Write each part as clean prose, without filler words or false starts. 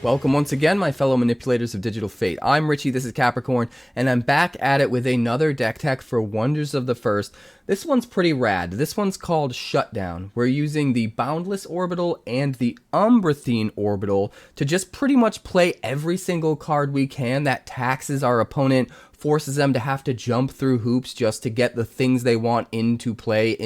Welcome once again, my fellow manipulators of digital fate. I'm Richie, this is Capricorn, and I'm back at it with another deck tech for Wonders of the First. This one's pretty rad. This one's called Shutdown. We're using the Boundless Orbital and the Umbrathine Orbital to just pretty much play every single card we can that taxes our opponent, forces them to have to jump through hoops just to get the things they want into play.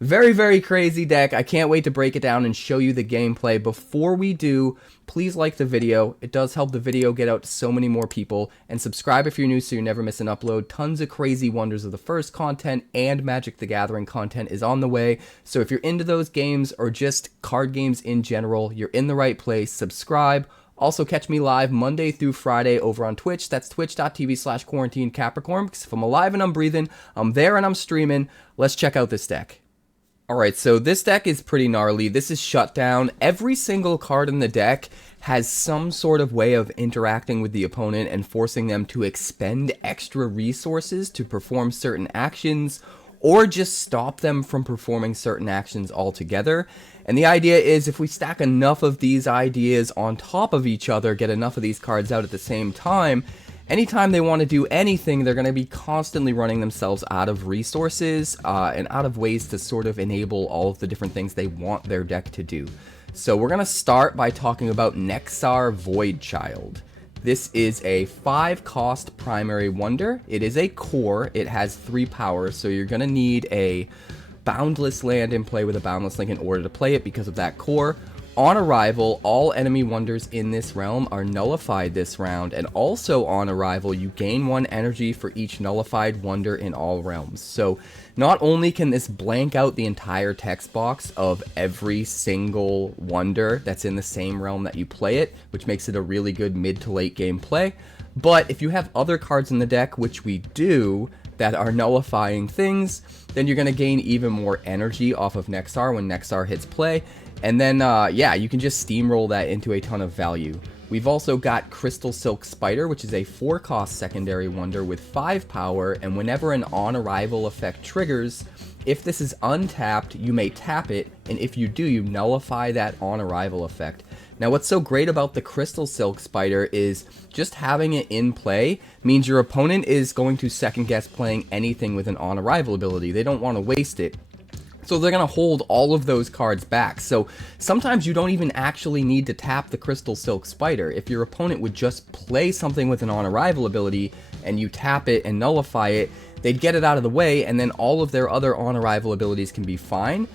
Very, very crazy deck. I can't wait to break it down and show you the gameplay. Before we do, please like the video. It does help the video get out to so many more people. And subscribe if you're new so you never miss an upload. Tons of crazy Wonders of the First content and Magic the Gathering content is on the way. So if you're into those games or just card games in general, you're in the right place. Subscribe. Also, catch me live Monday through Friday over on Twitch. That's twitch.tv/quarantinecapricorn. Because if I'm alive and I'm breathing, I'm there and I'm streaming. Let's check out this deck. Alright, so this deck is pretty gnarly. This is Shutdown. Every single card in the deck has some sort of way of interacting with the opponent and forcing them to expend extra resources to perform certain actions, or just stop them from performing certain actions altogether. And the idea is if we stack enough of these ideas on top of each other, get enough of these cards out at the same time, anytime they want to do anything, they're going to be constantly running themselves out of resources and out of ways to sort of enable all of the different things they want their deck to do. So we're going to start by talking about Nexar Voidchild. This is a 5-cost primary wonder. It is a core. It has 3 power, so you're going to need a boundless land in play with a boundless link in order to play it because of that core. On arrival, all enemy wonders in this realm are nullified this round, and also on arrival, you gain 1 energy for each nullified wonder in all realms. So not only can this blank out the entire text box of every single wonder that's in the same realm that you play it, which makes it a really good mid to late game play, but if you have other cards in the deck, which we do, that are nullifying things, then you're going to gain even more energy off of Nexar when Nexar hits play. And then, yeah, you can just steamroll that into a ton of value. We've also got Crystal Silk Spider, which is a 4-cost secondary wonder with 5 power, and whenever an on-arrival effect triggers, if this is untapped, you may tap it, and if you do, you nullify that on-arrival effect. Now, what's so great about the Crystal Silk Spider is just having it in play means your opponent is going to second-guess playing anything with an on-arrival ability. They don't want to waste it. So they're going to hold all of those cards back. So sometimes you don't even actually need to tap the Crystal Silk Spider. If your opponent would just play something with an on-arrival ability and you tap it and nullify it, they'd get it out of the way, and then all of their other on-arrival abilities can be fine.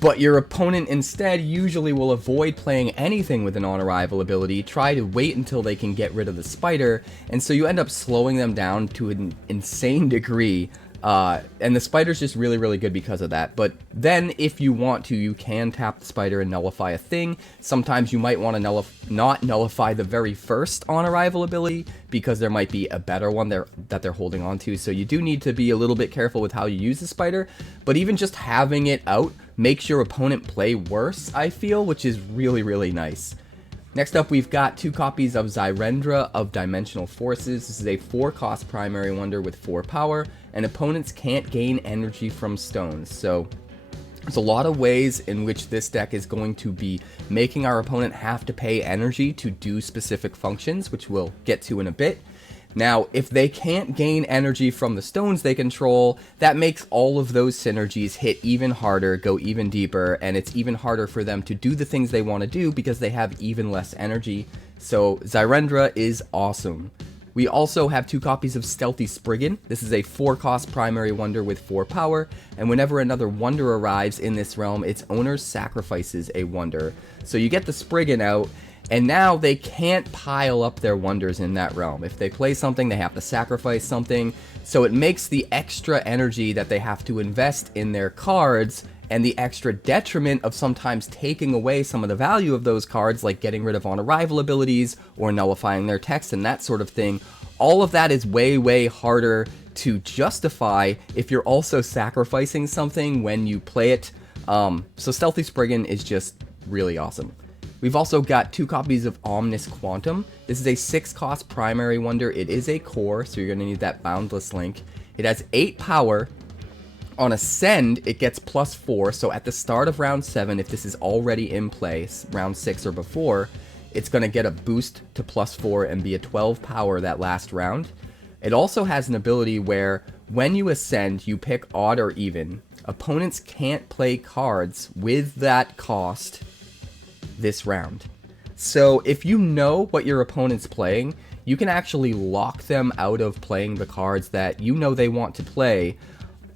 But your opponent instead usually will avoid playing anything with an on-arrival ability, try to wait until they can get rid of the spider, and so you end up slowing them down to an insane degree. And the spider's just really, really good because of that. But then, if you want to, you can tap the spider and nullify a thing. Sometimes you might want to not nullify the very first on-arrival ability, because there might be a better one that they're holding on to. So you do need to be a little bit careful with how you use the spider. But even just having it out makes your opponent play worse, I feel, which is really, really nice. Next up, we've got 2 copies of Zyrendrah of Dimensional Forces. This is a 4-cost primary wonder with 4 power, and opponents can't gain energy from stones. So there's a lot of ways in which this deck is going to be making our opponent have to pay energy to do specific functions, which we'll get to in a bit. Now, if they can't gain energy from the stones they control, that makes all of those synergies hit even harder, go even deeper, and it's even harder for them to do the things they want to do because they have even less energy. So Zyrendrah is awesome. We also have 2 copies of Stealthy Spriggan. This is a 4-cost primary wonder with 4 power, and whenever another wonder arrives in this realm, its owner sacrifices a wonder. So you get the Spriggan out, and now they can't pile up their wonders in that realm. If they play something, they have to sacrifice something. So it makes the extra energy that they have to invest in their cards and the extra detriment of sometimes taking away some of the value of those cards, like getting rid of on-arrival abilities or nullifying their text and that sort of thing. All of that is way, way harder to justify if you're also sacrificing something when you play it. So Stealthy Spriggan is just really awesome. We've also got 2 copies of Omnis Quantum. This is a 6-cost primary wonder. It is a core, so you're going to need that Boundless Link. It has 8 power, On Ascend, it gets +4, so at the start of round 7, if this is already in place, round 6 or before, it's going to get a boost to +4 and be a 12 power that last round. It also has an ability where when you ascend, you pick odd or even. Opponents can't play cards with that cost this round. So if you know what your opponent's playing, you can actually lock them out of playing the cards that you know they want to play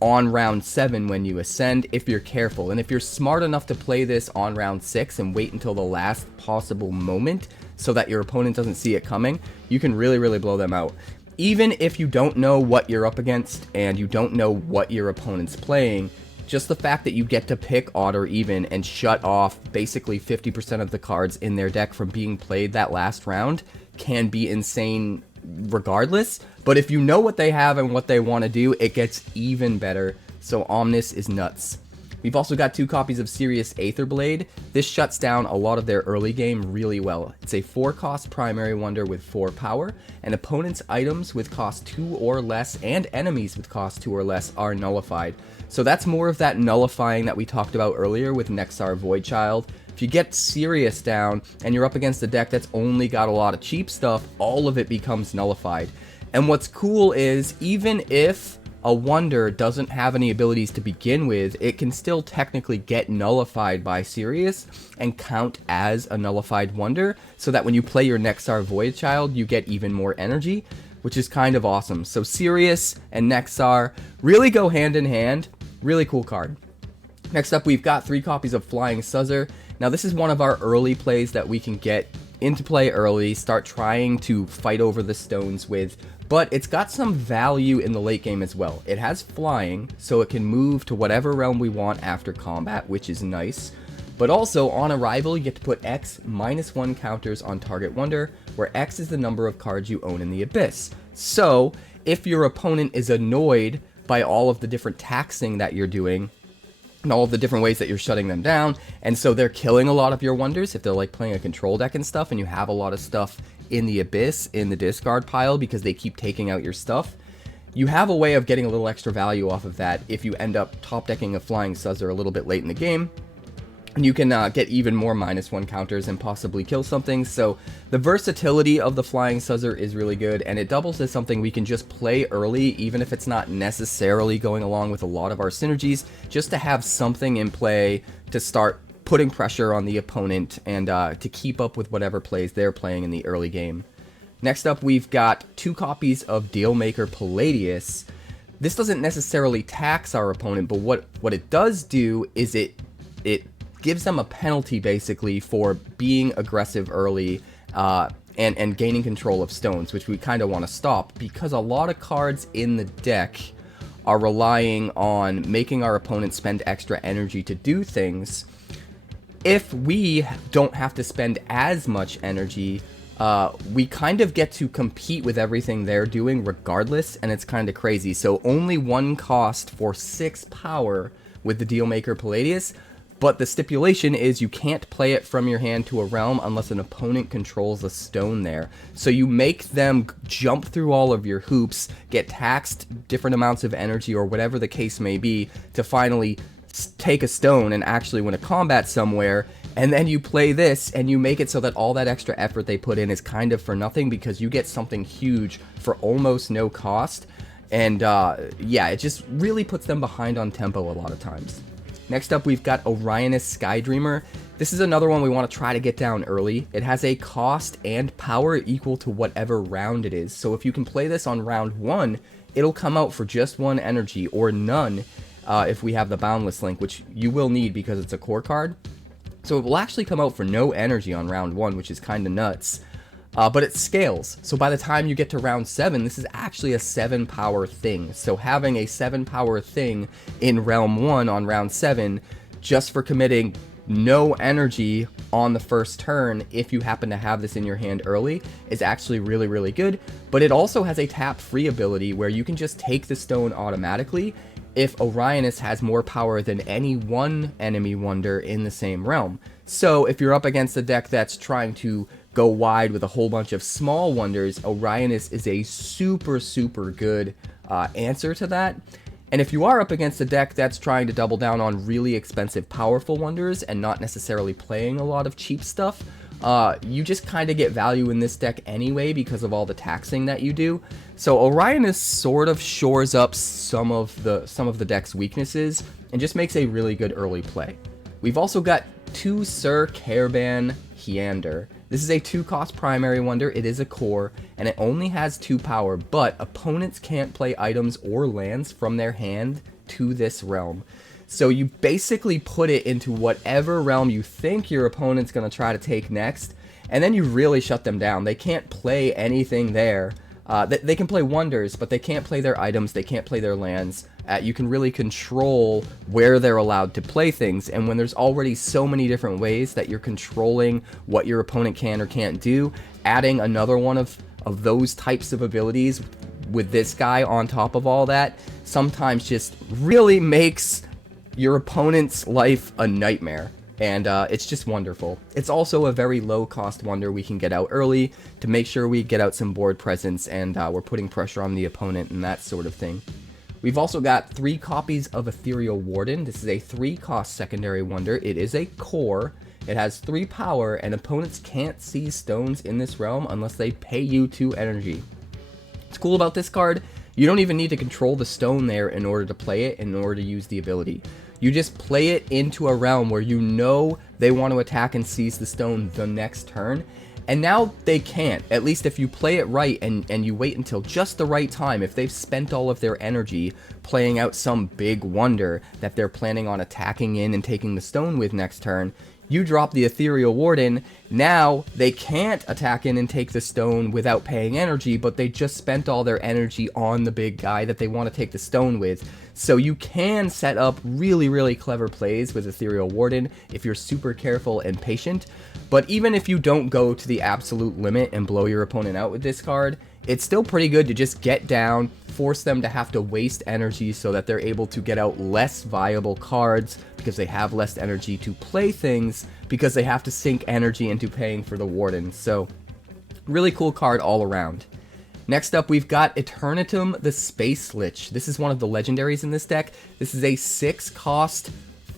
on round 7 when you ascend, if you're careful. And if you're smart enough to play this on round 6 and wait until the last possible moment so that your opponent doesn't see it coming, you can really blow them out. Even if you don't know what you're up against and you don't know what your opponent's playing, just the fact that you get to pick odd or even and shut off basically 50% of the cards in their deck from being played that last round can be insane regardless. But if you know what they have and what they want to do, it gets even better. So Omnis is nuts. We've also got 2 copies of Sirius Aetherblade. This shuts down a lot of their early game really well. It's a 4-cost primary wonder with 4 power, and opponents' items with cost 2 or less and enemies with cost 2 or less are nullified. So that's more of that nullifying that we talked about earlier with Nexar Voidchild. If you get Sirius down and you're up against a deck that's only got a lot of cheap stuff, all of it becomes nullified. And what's cool is, even if a wonder doesn't have any abilities to begin with, it can still technically get nullified by Sirius and count as a nullified wonder, so that when you play your Nexar Voidchild, you get even more energy, which is kind of awesome. So Sirius and Nexar really go hand in hand. Really cool card. Next up, we've got 3 copies of Flying Suzzr. Now, this is one of our early plays that we can get into play early, start trying to fight over the stones with, but it's got some value in the late game as well. It has flying, so it can move to whatever realm we want after combat, which is nice. But also, on arrival, you get to put X -1 counters on target wonder, where X is the number of cards you own in the Abyss. So, if your opponent is annoyed by all of the different taxing that you're doing, and all of the different ways that you're shutting them down, and so they're killing a lot of your wonders, if they're like playing a control deck and stuff, and you have a lot of stuff in the Abyss, in the discard pile, because they keep taking out your stuff, you have a way of getting a little extra value off of that if you end up top decking a Flying Suzzr a little bit late in the game. And you can get even more -1 counters and possibly kill something. So the versatility of the Flying Suzzr is really good, and it doubles as something we can just play early, even if it's not necessarily going along with a lot of our synergies, just to have something in play to start putting pressure on the opponent and to keep up with whatever plays they're playing in the early game. Next up, we've got 2 copies of Dealmaker Palladius. This doesn't necessarily tax our opponent, but what it does do is it gives them a penalty basically for being aggressive early and gaining control of stones, which we kind of want to stop, because a lot of cards in the deck are relying on making our opponent spend extra energy to do things. If we don't have to spend as much energy, we kind of get to compete with everything they're doing regardless, and it's kind of crazy. So only 1 cost for 6 power with the Dealmaker Palladius, but the stipulation is you can't play it from your hand to a realm unless an opponent controls a stone there. So you make them jump through all of your hoops, get taxed different amounts of energy or whatever the case may be, to finally take a stone and actually win a combat somewhere. And then you play this and you make it so that all that extra effort they put in is kind of for nothing, because you get something huge for almost no cost. And yeah, it just really puts them behind on tempo a lot of times. Next up, we've got Orionis Skydreamer. This is another one we want to try to get down early. It has a cost and power equal to whatever round it is. So if you can play this on round 1, it'll come out for just 1 energy, or none if we have the Boundless Link, which you will need because it's a core card. So it will actually come out for no energy on round 1, which is kind of nuts. But it scales, so by the time you get to round 7, this is actually a 7 power thing. So having a 7 power thing in realm 1 on round 7, just for committing no energy on the first turn, if you happen to have this in your hand early, is actually really good. But it also has a tap free ability where you can just take the stone automatically if Orionis has more power than any one enemy wonder in the same realm. So if you're up against a deck that's trying to go wide with a whole bunch of small wonders, Orionis is a super good answer to that. And if you are up against a deck that's trying to double down on really expensive, powerful wonders and not necessarily playing a lot of cheap stuff, you just kind of get value in this deck anyway because of all the taxing that you do. So Orionis sort of shores up some of the deck's weaknesses and just makes a really good early play. We've also got 2 Sir Caravan Heander. This is a 2-cost primary wonder, it is a core, and it only has 2 power, but opponents can't play items or lands from their hand to this realm. So you basically put it into whatever realm you think your opponent's going to try to take next, and then you really shut them down. They can't play anything there. They can play wonders, but they can't play their items, they can't play their lands. You can really control where they're allowed to play things, and when there's already so many different ways that you're controlling what your opponent can or can't do, adding another one of those types of abilities with this guy on top of all that sometimes just really makes your opponent's life a nightmare. And it's just wonderful. It's also a very low cost wonder we can get out early to make sure we get out some board presence and we're putting pressure on the opponent and that sort of thing. We've also got 3 copies of Ethereal Warden. This is a 3-cost secondary wonder. It is a core. It has 3 power, and opponents can't seize stones in this realm unless they pay you 2 energy. What's cool about this card, you don't even need to control the stone there in order to play it, in order to use the ability. You just play it into a realm where you know they want to attack and seize the stone the next turn, and now they can't, at least if you play it right and you wait until just the right time. If they've spent all of their energy playing out some big wonder that they're planning on attacking in and taking the stone with next turn, you drop the Ethereal Warden, now they can't attack in and take the stone without paying energy, but they just spent all their energy on the big guy that they want to take the stone with. So you can set up really, really clever plays with Ethereal Warden if you're super careful and patient. But even if you don't go to the absolute limit and blow your opponent out with this card, it's still pretty good to just get down, force them to have to waste energy so that they're able to get out less viable cards because they have less energy to play things because they have to sink energy into paying for the Warden. So really cool card all around. Next up, we've got Eternatum the Space Lich. This is one of the legendaries in this deck. This is a 6-cost,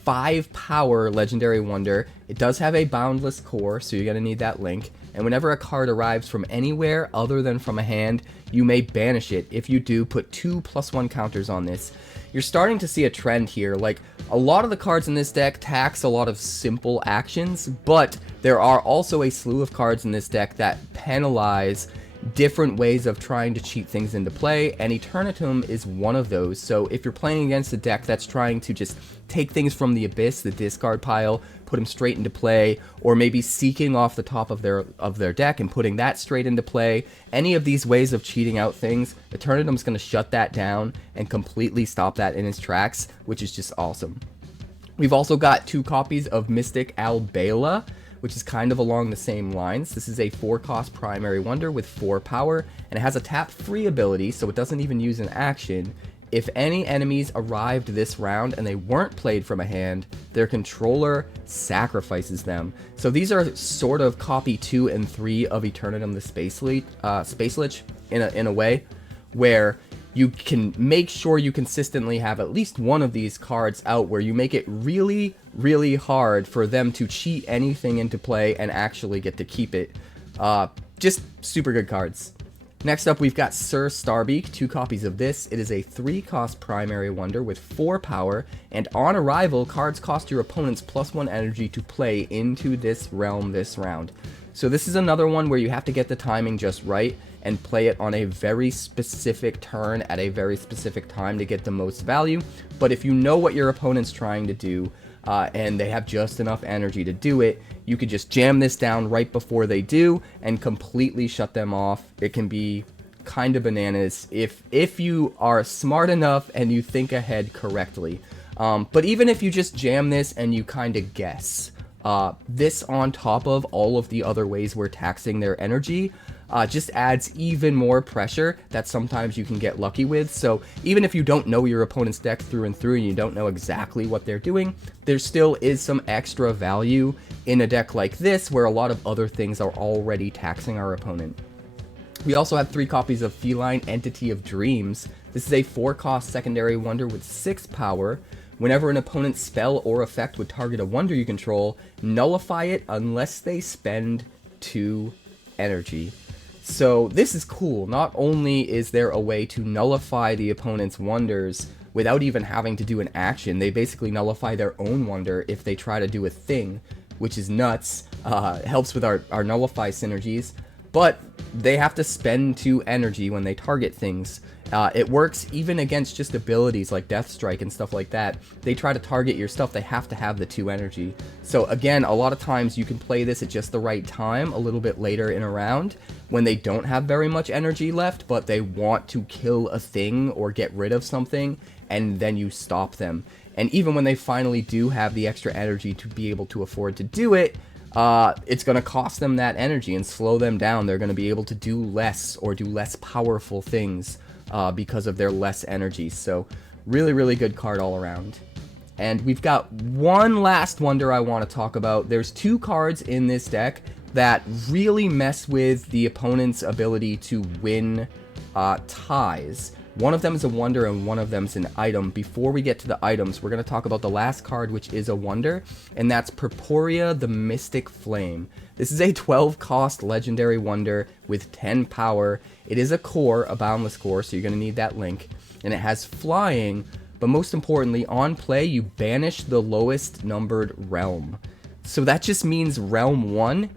5-power legendary wonder. It does have a boundless core, so you're going to need that link. And whenever a card arrives from anywhere other than from a hand, you may banish it. If you do, put 2 +1 counters on this. You're starting to see a trend here. Like, a lot of the cards in this deck tax a lot of simple actions, but there are also a slew of cards in this deck that penalize different ways of trying to cheat things into play, and Eternatum is one of those. So if you're playing against a deck that's trying to just take things from the abyss, the discard pile, put them straight into play, or maybe seeking off the top of their deck and putting that straight into play, any of these ways of cheating out things, Eternatum's going to shut that down and completely stop that in its tracks, which is just awesome. We've also got 2 copies of Mystic Albaela, which is kind of along the same lines. This is a 4-cost primary wonder with 4 power, and it has a tap-free ability, so it doesn't even use an action. If any enemies arrived this round and they weren't played from a hand, their controller sacrifices them. So these are sort of copy 2 and 3 of Eternatum the Space Lich in a way, where you can make sure you consistently have at least one of these cards out where you make it really, really hard for them to cheat anything into play and actually get to keep it. Just super good cards. Next up, we've got Sir Starbeak, 2 copies of this. It is a 3-cost primary wonder with 4 power, and on arrival, cards cost your opponents +1 energy to play into this realm this round. So this is another one where you have to get the timing just right and play it on a very specific turn at a very specific time to get the most value. But if you know what your opponent's trying to do, and they have just enough energy to do it, you could just jam this down right before they do and completely shut them off. It can be kind of bananas if you are smart enough and you think ahead correctly. But even if you just jam this and you kind of guess, this on top of all of the other ways we're taxing their energy, just adds even more pressure that sometimes you can get lucky with. So even if you don't know your opponent's deck through and through and you don't know exactly what they're doing, there still is some extra value in a deck like this where a lot of other things are already taxing our opponent. We also have 3 copies of Feline Entity of Dreams. This is a 4-cost secondary wonder with 6 power. Whenever an opponent's spell or effect would target a wonder you control, nullify it unless they spend 2 energy. So this is cool. Not only is there a way to nullify the opponent's wonders without even having to do an action, they basically nullify their own wonder if they try to do a thing, which is nuts. Helps with our nullify synergies, but they have to spend 2 energy when they target things. It works even against just abilities like Death Strike and stuff like that. They try to target your stuff, they have to have the 2 energy. So again, a lot of times you can play this at just the right time, a little bit later in a round, when they don't have very much energy left, but they want to kill a thing or get rid of something, and then you stop them. And even when they finally do have the extra energy to be able to afford to do it, it's going to cost them that energy and slow them down. They're going to be able to do less or do less powerful things because of their less energy. So really, really good card all around. And we've got one last wonder I want to talk about. There's 2 cards in this deck that really mess with the opponent's ability to win ties. One of them is a wonder and one of them is an item. Before we get to the items, we're going to talk about the last card, which is a wonder, and that's Purpurea the Mystic Flame. This is a 12-cost legendary wonder with 10 power. It is a core, a boundless core, so you're going to need that link, and it has flying, but most importantly, on play, you banish the lowest numbered realm. So that just means realm 1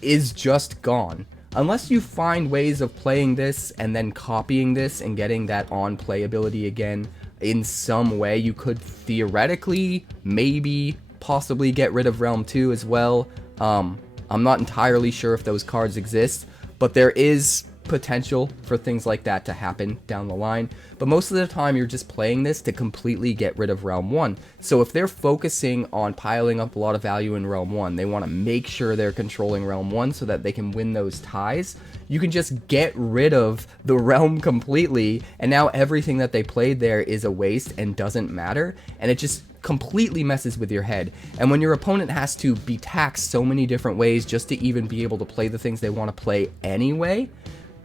is just gone. Unless you find ways of playing this and then copying this and getting that on-play ability again in some way, you could theoretically, maybe, possibly get rid of Realm 2 as well. I'm not entirely sure if those cards exist, but there is potential for things like that to happen down the line. But most of the time, you're just playing this to completely get rid of Realm 1. So if they're focusing on piling up a lot of value in Realm 1, they want to make sure they're controlling Realm 1 so that they can win those ties, you can just get rid of the realm completely, and now everything that they played there is a waste and doesn't matter, and it just completely messes with your head. And when your opponent has to be taxed so many different ways just to even be able to play the things they want to play anyway,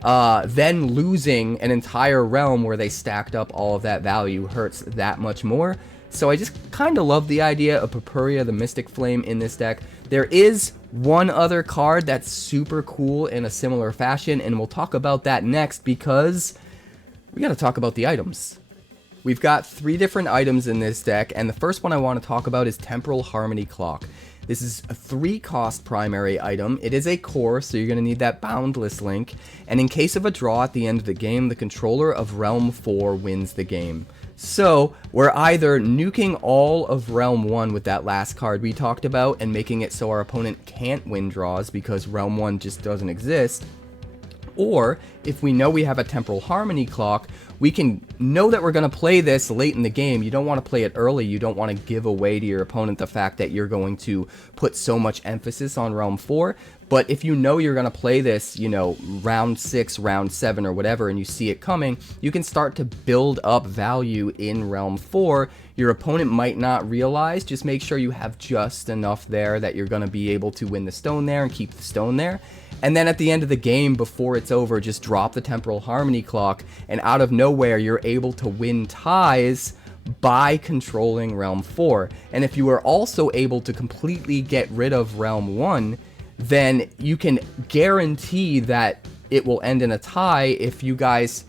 then losing an entire realm where they stacked up all of that value hurts that much more. So I just kind of love the idea of Purpurea the Mystic Flame in this deck. There is one other card that's super cool in a similar fashion, and we'll talk about that next because we got to talk about the items. We've got 3 different items in this deck, and the first one I want to talk about is Temporal Harmony Clock. This is a 3-cost primary item. It is a core, so you're going to need that boundless link. And in case of a draw at the end of the game, the controller of Realm 4 wins the game. So we're either nuking all of Realm 1 with that last card we talked about and making it so our opponent can't win draws because Realm 1 just doesn't exist, or if we know we have a Temporal Harmony Clock, we can know that we're going to play this late in the game. You don't want to play it early. You don't want to give away to your opponent the fact that you're going to put so much emphasis on Realm 4. But if you know you're going to play this, you know, round 6, round 7, or whatever, and you see it coming, you can start to build up value in Realm 4. Your opponent might not realize. Just make sure you have just enough there that you're going to be able to win the stone there and keep the stone there. And then at the end of the game, before it's over, just drop the Temporal Harmony Clock, and out of nowhere, you're able to win ties by controlling Realm 4. And if you are also able to completely get rid of Realm 1, then you can guarantee that it will end in a tie if you guys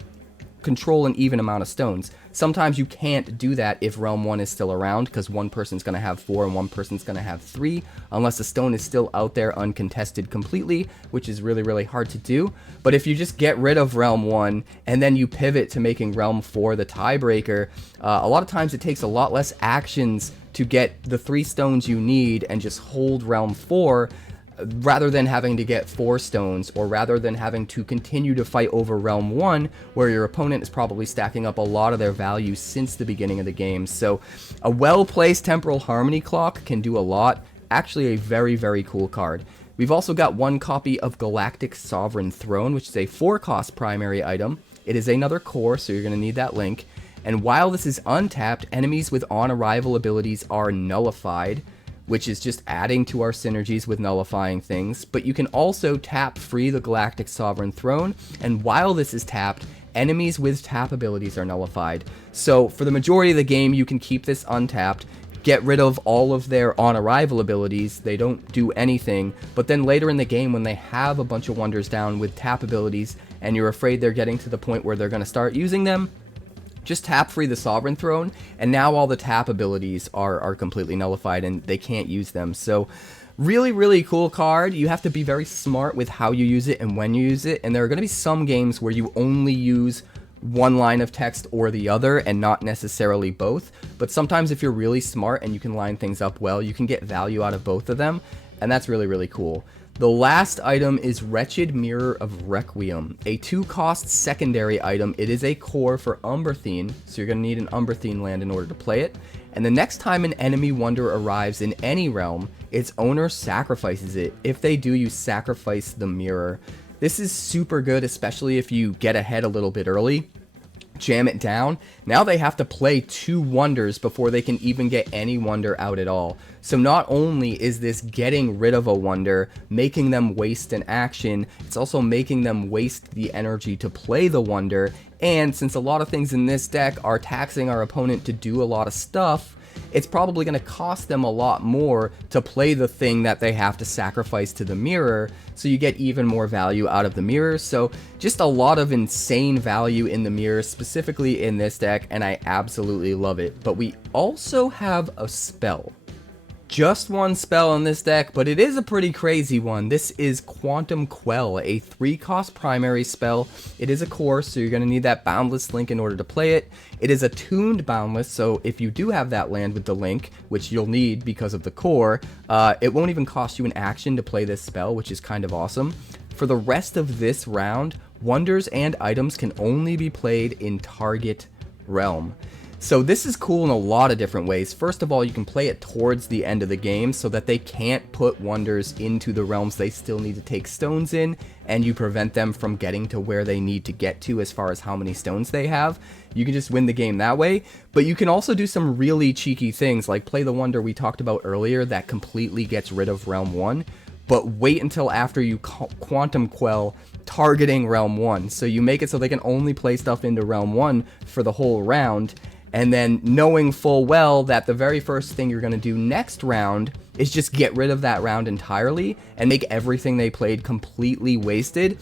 control an even amount of stones. Sometimes you can't do that if Realm 1 is still around, because one person's going to have 4 and one person's going to have 3, unless the stone is still out there uncontested completely, which is really, really hard to do. But if you just get rid of Realm 1 and then you pivot to making Realm 4 the tiebreaker, a lot of times it takes a lot less actions to get the 3 stones you need and just hold Realm 4, rather than having to get 4 stones, or rather than having to continue to fight over Realm 1, where your opponent is probably stacking up a lot of their value since the beginning of the game. So a well-placed Temporal Harmony Clock can do a lot. Actually a very, very cool card. We've also got 1 copy of Galactic Sovereign Throne, which is a 4-cost primary item. It is another core, so you're going to need that link. And while this is untapped, enemies with on-arrival abilities are nullified. which is just adding to our synergies with nullifying things, but you can also tap free the Galactic Sovereign Throne, and while this is tapped, enemies with tap abilities are nullified. So for the majority of the game, you can keep this untapped, get rid of all of their on arrival abilities, they don't do anything, but then later in the game when they have a bunch of wonders down with tap abilities, and you're afraid they're getting to the point where they're going to start using them, just tap free the Sovereign Throne, and now all the tap abilities are completely nullified and they can't use them. So really, really cool card. You have to be very smart with how you use it and when you use it, and there are going to be some games where you only use one line of text or the other and not necessarily both, but sometimes if you're really smart and you can line things up well, you can get value out of both of them, and that's really, really cool. The last item is Wretched Mirror of Requiem, a 2-cost secondary item. It is a core for Umbrathine, so you're going to need an Umbrathine land in order to play it. And the next time an enemy wonder arrives in any realm, its owner sacrifices it. If they do, you sacrifice the mirror. This is super good, especially if you get ahead a little bit early. Jam it down. Now they have to play 2 wonders before they can even get any wonder out at all. So not only is this getting rid of a wonder, making them waste an action, it's also making them waste the energy to play the wonder, and since a lot of things in this deck are taxing our opponent to do a lot of stuff, it's probably going to cost them a lot more to play the thing that they have to sacrifice to the mirror, so you get even more value out of the mirror. So just a lot of insane value in the mirror, specifically in this deck, and I absolutely love it. But we also have a spell. Just one spell in this deck, but it is a pretty crazy one. This is 𝐭𝐴𝑡𝐴𝑚, a 3-cost primary spell. It is a core, so you're going to need that Boundless Link in order to play it. It is a tuned Boundless, so if you do have that land with the Link, which you'll need because of the core, it won't even cost you an action to play this spell, which is kind of awesome. For the rest of this round, wonders and items can only be played in target realm. So this is cool in a lot of different ways. First of all, you can play it towards the end of the game so that they can't put wonders into the realms they still need to take stones in, and you prevent them from getting to where they need to get to as far as how many stones they have. You can just win the game that way, but you can also do some really cheeky things, like play the wonder we talked about earlier that completely gets rid of Realm 1, but wait until after you 𝐭𝐴𝑡𝐴𝑚 targeting Realm 1. So you make it so they can only play stuff into Realm 1 for the whole round, and then knowing full well that the very first thing you're going to do next round is just get rid of that round entirely and make everything they played completely wasted.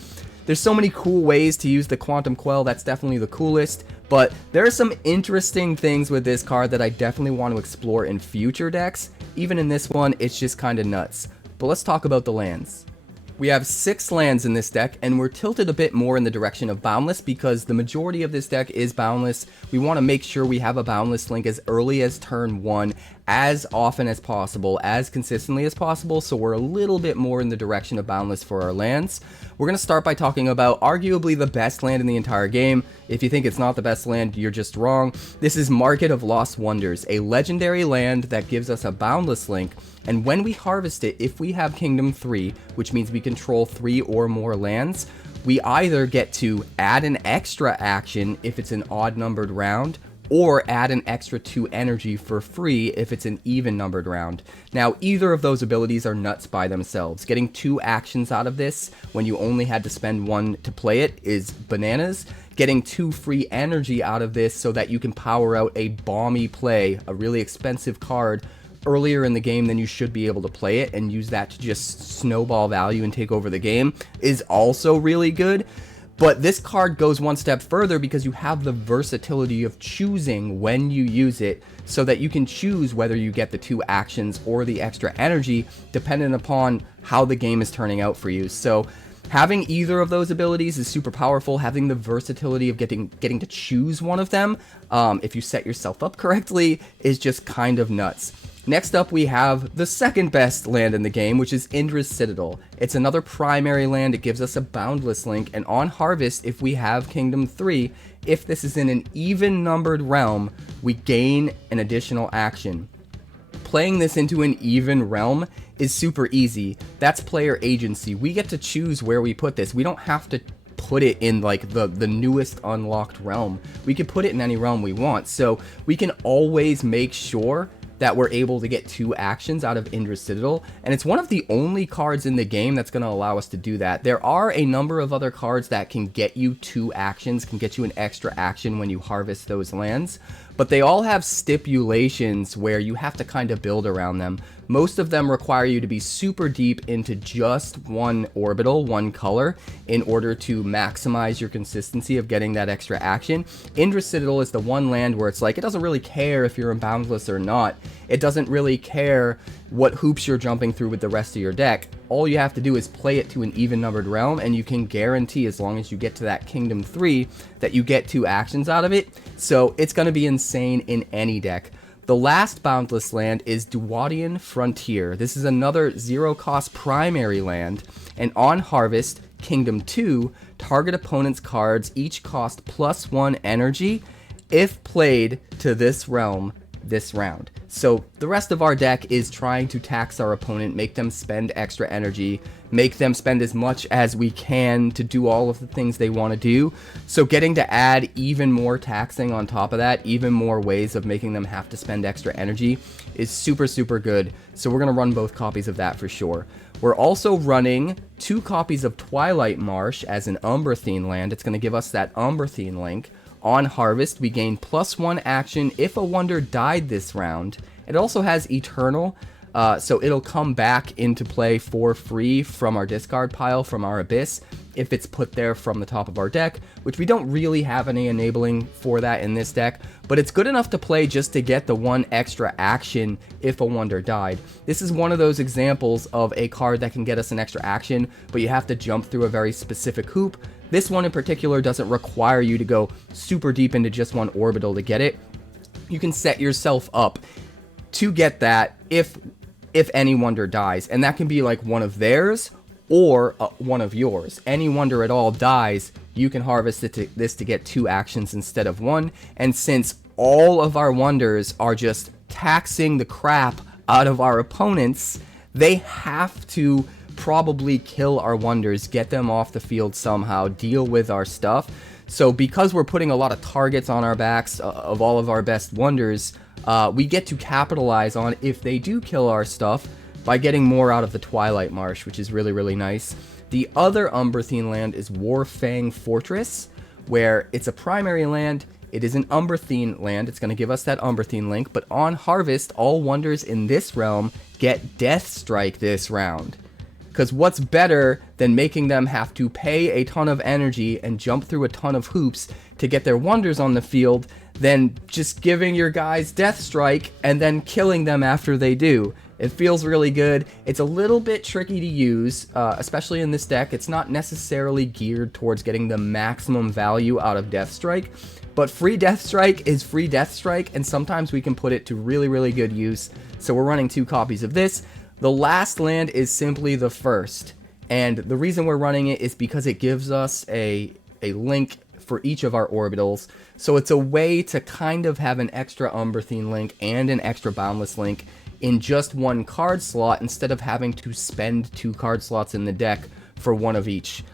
There's so many cool ways to use the 𝐭𝐴𝑡𝐴𝑚, that's definitely the coolest, but there are some interesting things with this card that I definitely want to explore in future decks. Even in this one, it's just kind of nuts. But let's talk about the lands. We have 6 lands in this deck, and we're tilted a bit more in the direction of Boundless because the majority of this deck is Boundless. We want to make sure we have a Boundless Link as early as turn 1, as often as possible, as consistently as possible, so we're a little bit more in the direction of Boundless for our lands. We're going to start by talking about arguably the best land in the entire game. If you think it's not the best land, you're just wrong. This is Market of Lost Wonders, a legendary land that gives us a Boundless Link, and when we harvest it, if we have Kingdom 3, which means we control 3 or more lands, we either get to add an extra action if it's an odd numbered round, or add an extra 2 energy for free if it's an even numbered round. Now, either of those abilities are nuts by themselves. Getting 2 actions out of this when you only had to spend 1 to play it is bananas. Getting 2 free energy out of this so that you can power out a bomby play, a really expensive card, earlier in the game than you should be able to play it, and use that to just snowball value and take over the game, is also really good. But this card goes one step further because you have the versatility of choosing when you use it, so that you can choose whether you get the 2 actions or the extra energy depending upon how the game is turning out for you. So having either of those abilities is super powerful. Having the versatility of getting to choose one of them, if you set yourself up correctly, is just kind of nuts. Next up, we have the second best land in the game, which is Indra's Citadel. It's another primary land. It gives us a Boundless Link, and on harvest, if we have Kingdom 3, if this is in an even numbered realm, we gain an additional action. Playing this into an even realm is super easy. That's player agency. We get to choose where we put this. We don't have to put it in like the newest unlocked realm. We can put it in any realm we want, so we can always make sure that we're able to get 2 actions out of 𝐻𝐻 Citadel, and it's one of the only cards in the game that's going to allow us to do that. There are a number of other cards that can get you 2 actions, can get you an extra action when you harvest those lands, but they all have stipulations where you have to kind of build around them. Most of them require you to be super deep into just one orbital, one color, in order to maximize your consistency of getting that extra action. 𝐻𝐻 Citadel is the one land where it's like, it doesn't really care if you're in Boundless or not. It doesn't really care what hoops you're jumping through with the rest of your deck. All you have to do is play it to an even-numbered realm, and you can guarantee, as long as you get to that Kingdom 3, that you get 2 actions out of it. So it's going to be insane in any deck. The last Boundless land is Duatian Frontier. This is another 0-cost primary land, and on harvest, Kingdom 2, target opponent's cards each cost +1 energy if played to this realm this round. So the rest of our deck is trying to tax our opponent, make them spend extra energy, make them spend as much as we can to do all of the things they want to do. So getting to add even more taxing on top of that, even more ways of making them have to spend extra energy, is super, super good. So we're going to run both copies of that for sure. We're also running 2 copies of Twilight Marsh as an Umbrathine land. It's going to give us that Umbrathine link. On harvest, we gain +1 action if a wonder died this round. It also has Eternal, so it'll come back into play for free from our discard pile, from our Abyss, if it's put there from the top of our deck, which we don't really have any enabling for that in this deck, but it's good enough to play just to get the 1 extra action if a wonder died. This is one of those examples of a card that can get us an extra action, but you have to jump through a very specific hoop. This one in particular doesn't require you to go super deep into just one orbital to get it. You can set yourself up to get that if any wonder dies, and that can be like one of theirs or one of yours. Any wonder at all dies, you can harvest this to get 2 actions instead of 1, and since all of our wonders are just taxing the crap out of our opponents, they have to probably kill our wonders, get them off the field somehow, deal with our stuff. So because we're putting a lot of targets on our backs of all of our best wonders, we get to capitalize on if they do kill our stuff by getting more out of the Twilight Marsh, which is really, really nice. The other Umbrathine land is Warfang Fortress, where it's a primary land. It is an Umbrathine land. It's going to give us that Umbrathine link, but on harvest, all wonders in this realm get Death Strike this round. Because what's better than making them have to pay a ton of energy and jump through a ton of hoops to get their wonders on the field than just giving your guys Death Strike and then killing them after they do. It feels really good. It's a little bit tricky to use, especially in this deck. It's not necessarily geared towards getting the maximum value out of Death Strike, but free Death Strike is free Death Strike, and sometimes we can put it to really, really good use. So we're running 2 copies of this. The last land is simply the first, and the reason we're running it is because it gives us a link for each of our orbitals, so it's a way to kind of have an extra Umbrathine link and an extra Boundless link in just 1 card slot instead of having to spend 2 card slots in the deck for 1 of each.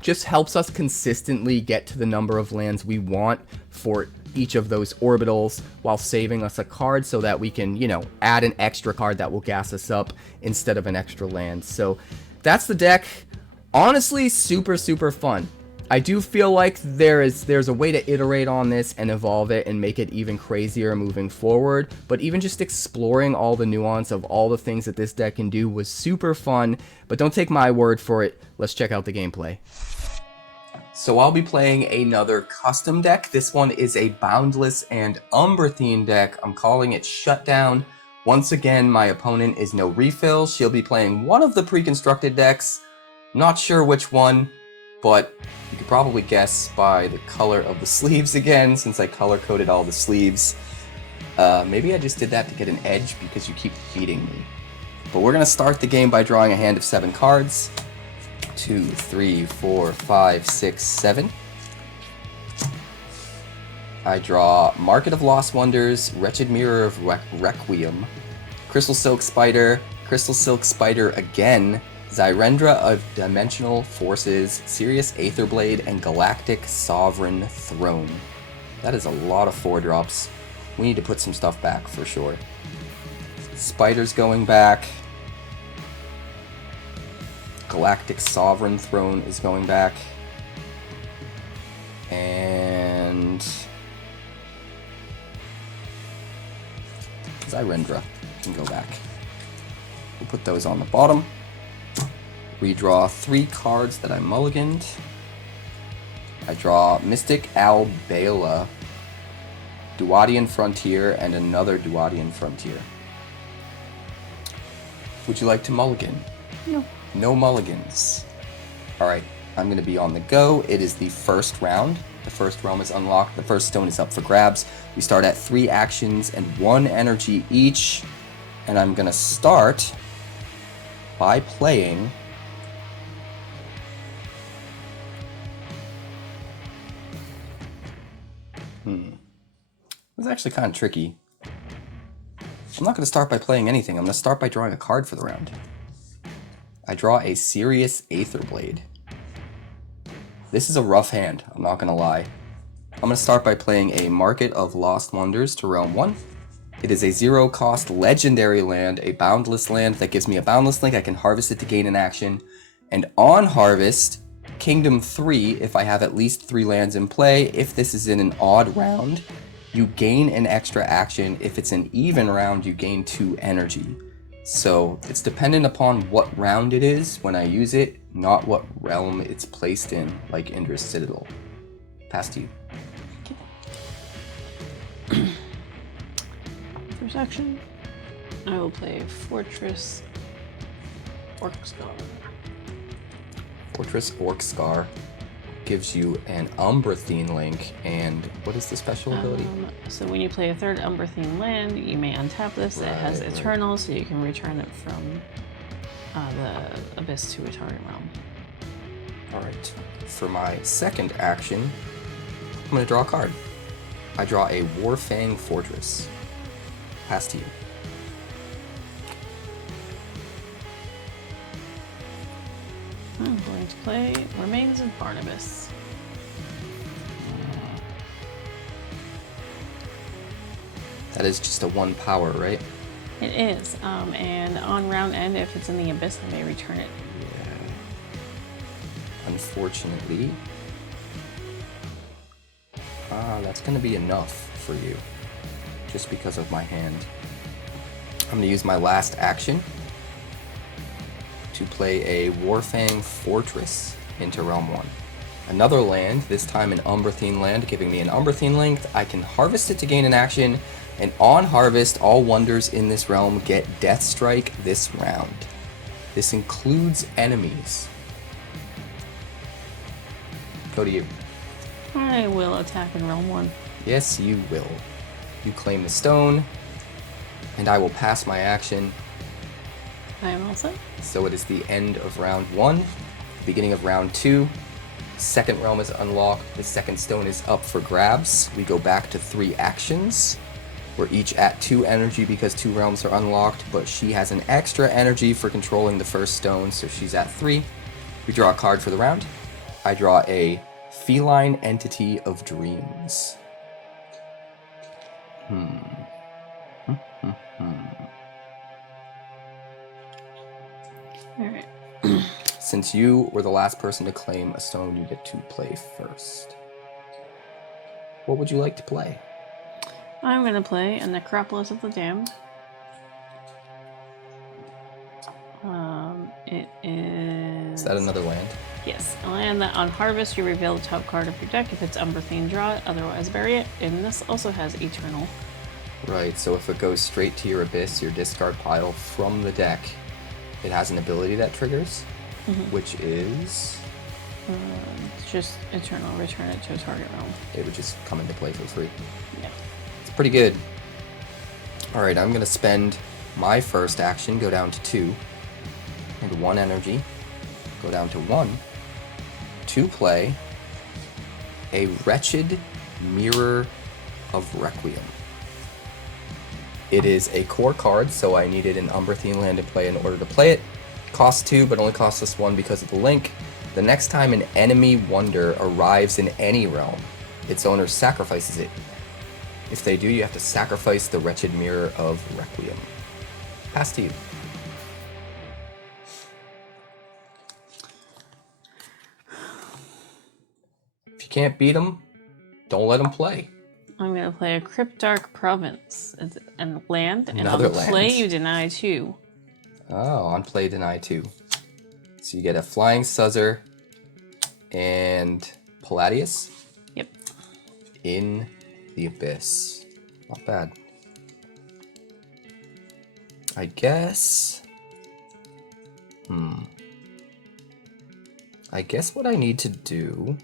Just helps us consistently get to the number of lands we want for each of those orbitals while saving us a card so that we can, you know, add an extra card that will gas us up instead of an extra land. So that's the deck. Honestly, super, super fun. I do feel like there's a way to iterate on this and evolve it and make it even crazier moving forward, but even just exploring all the nuance of all the things that this deck can do was super fun. But don't take my word for it. Let's check out the gameplay. So I'll be playing another custom deck. This one is a Boundless and Umbrathine deck. I'm calling it Shutdown. Once again, my opponent is no refill. She'll be playing one of the pre-constructed decks. Not sure which one, but you could probably guess by the color of the sleeves again, since I color-coded all the sleeves. Maybe I just did that to get an edge because you keep feeding me. But we're going to start the game by drawing a hand of 7 cards. 2, 3, 4, 5, 6, 7. I draw Market of Lost Wonders, Wretched Mirror of Requiem, Crystal Silk Spider again, Xyrendra of Dimensional Forces, Sirius Aetherblade, and Galactic Sovereign Throne. That is a lot of 4-drops. We need to put some stuff back for sure. Spider's going back. Galactic Sovereign Throne is going back. And 𝐼𝐍𝑒 can go back. We'll put those on the bottom. Redraw 3 cards that I mulliganed. I draw Mystic Albeola, Duatian Frontier, and another Duatian Frontier. Would you like to mulligan? No. No mulligans. Alright, I'm going to be on the go. It is the first round. The first realm is unlocked. The first stone is up for grabs. We start at 3 actions and 1 energy each. And I'm going to start by playing It's actually kind of tricky. I'm not going to start by playing anything. I'm going to start by drawing a card for the round. I draw a Sirius Aetherblade. This is a rough hand, I'm not going to lie. I'm going to start by playing a Market of Lost Wonders to Realm 1. It is a 0-cost legendary land, a boundless land that gives me a boundless link. I can harvest it to gain an action. And on harvest, Kingdom 3, if I have at least 3 lands in play. If this is in an odd round, you gain an extra action. If it's an even round, you gain 2 energy. So it's dependent upon what round it is when I use it, not what realm it's placed in, like Indra's Citadel. Pass to you. First action, I will play Fortress Orcscar. Fortress Orcscar gives you an Umbrathine link, and what is the special ability? So when you play a 3rd Umbrathine land, you may untap this. It has Eternal, so you can return it from the Abyss to a target realm. Alright, for my second action, I'm going to draw a card. I draw a Warfang Fortress. Pass to you. I'm going to play Remains of Barnabas. That is just a 1 power, right? It is, and on round end, if it's in the Abyss, I may return it. Yeah. Unfortunately, that's going to be enough for you, just because of my hand. I'm going to use my last action to play a Warfang Fortress into Realm 1. Another land, this time an Umbrathine land, giving me an Umbrathine link. I can harvest it to gain an action, and on harvest, all wonders in this realm get Death Strike this round. This includes enemies. Go to you. I will attack in Realm 1. Yes, you will. You claim the stone, and I will pass my action. I am also. So it is the end of round 1, beginning of round 2. Second realm is unlocked. The second stone is up for grabs. We go back to 3 actions. We're each at 2 energy because 2 realms are unlocked, but she has an extra energy for controlling the first stone, so she's at 3. We draw a card for the round. I draw a Feline Entity of Dreams. Alright. Since you were the last person to claim a stone, you get to play first. What would you like to play? I'm going to play a Necropolis of the Damned. It is... Is that another land? Yes, a land that on harvest you reveal the top card of your deck. If it's Umbrathine, draw it, otherwise bury it. And this also has Eternal. Right, so if it goes straight to your Abyss, your discard pile from the deck, it has an ability that triggers, which is... It's just Eternal, return it to a target realm. It would just come into play for free. Yeah. It's pretty good. Alright, I'm going to spend my first action, go down to 2, and 1 energy, go down to 1, to play a Wretched Mirror of Requiem. It is a core card, so I needed an Umbrathine land to play in order to play it. Costs 2, but only costs us 1 because of the link. The next time an enemy wonder arrives in any realm, its owner sacrifices it. If they do, you have to sacrifice the Wretched Mirror of Requiem. Pass to you. If you can't beat them, don't let them play. I'm going to play a Cryptarch Province. It's a land, and Another on play land. you deny 2. Oh, on play deny 2. So you get a Flying Suzzer and Palladius. Yep. In the Abyss. Not bad. I guess... I guess what I need to do...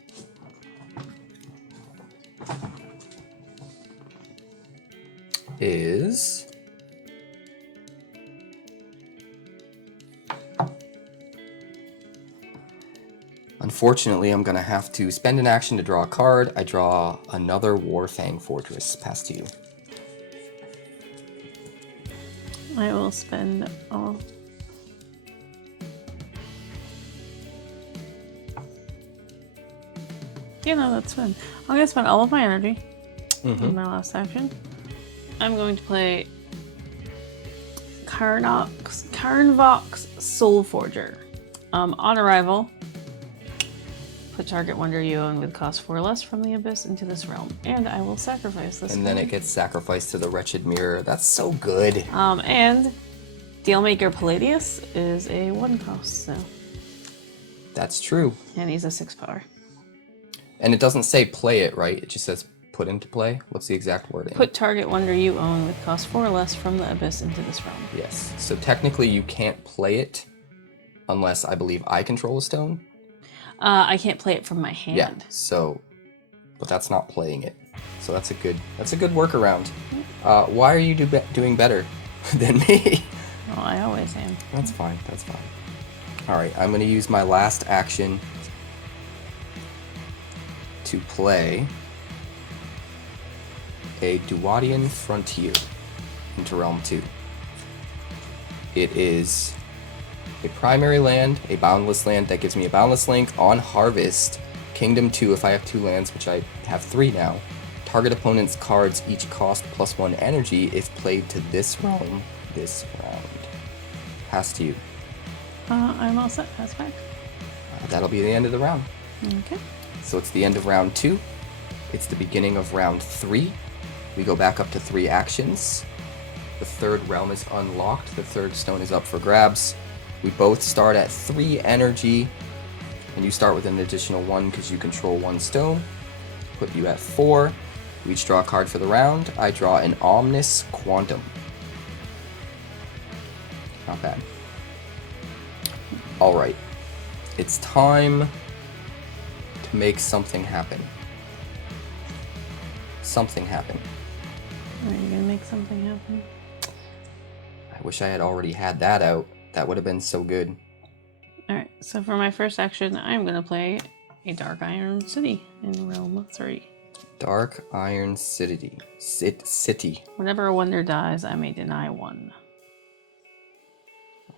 is... Unfortunately, I'm gonna have to spend an action to draw a card. I draw another Warfang Fortress. Pass to you. I will spend all. Yeah, no, that's fine. I'm gonna spend all of my energy in my last action. I'm going to play Kārnvok's Soulforger. On arrival, put target wonder you own with cost 4 less from the abyss into this realm, and I will sacrifice this. And then it gets sacrificed to the Wretched Mirror. That's so good. And Dealmaker Palladius is a 1 cost, so. That's true. And he's a 6 power. And it doesn't say play it, right? It just says put into play. What's the exact wording? Put target wonder you own with cost 4 less from the abyss into this realm. Yes. So technically you can't play it unless I believe I control a stone. I can't play it from my hand. Yeah. So, but that's not playing it. So that's a good workaround. Why are you doing better than me? Well, I always am. That's fine. That's fine. All right. I'm going to use my last action to play a Duatian Frontier into Realm 2. It is a primary land, a boundless land that gives me a boundless link on Harvest. Kingdom 2 if I have 2 lands, which I have 3 now. Target opponent's cards each cost +1 energy if played to this realm this round. Pass to you. I'm all set. Pass back. That'll be the end of the round. Okay. So it's the end of round 2. It's the beginning of round 3. We go back up to 3 actions. The 3rd realm is unlocked. The 3rd stone is up for grabs. We both start at 3 energy, and you start with an additional 1 because you control 1 stone. Put you at 4. We each draw a card for the round. I draw an Omnis Quantum. Not bad. Alright. It's time to make something happen. Something happen. Are you gonna make something happen? I wish I had already had that out. That would have been so good. Alright, so for my first action, I'm gonna play a Dark Iron City in Realm 3. Dark Iron City. City. Whenever a wonder dies, I may deny 1.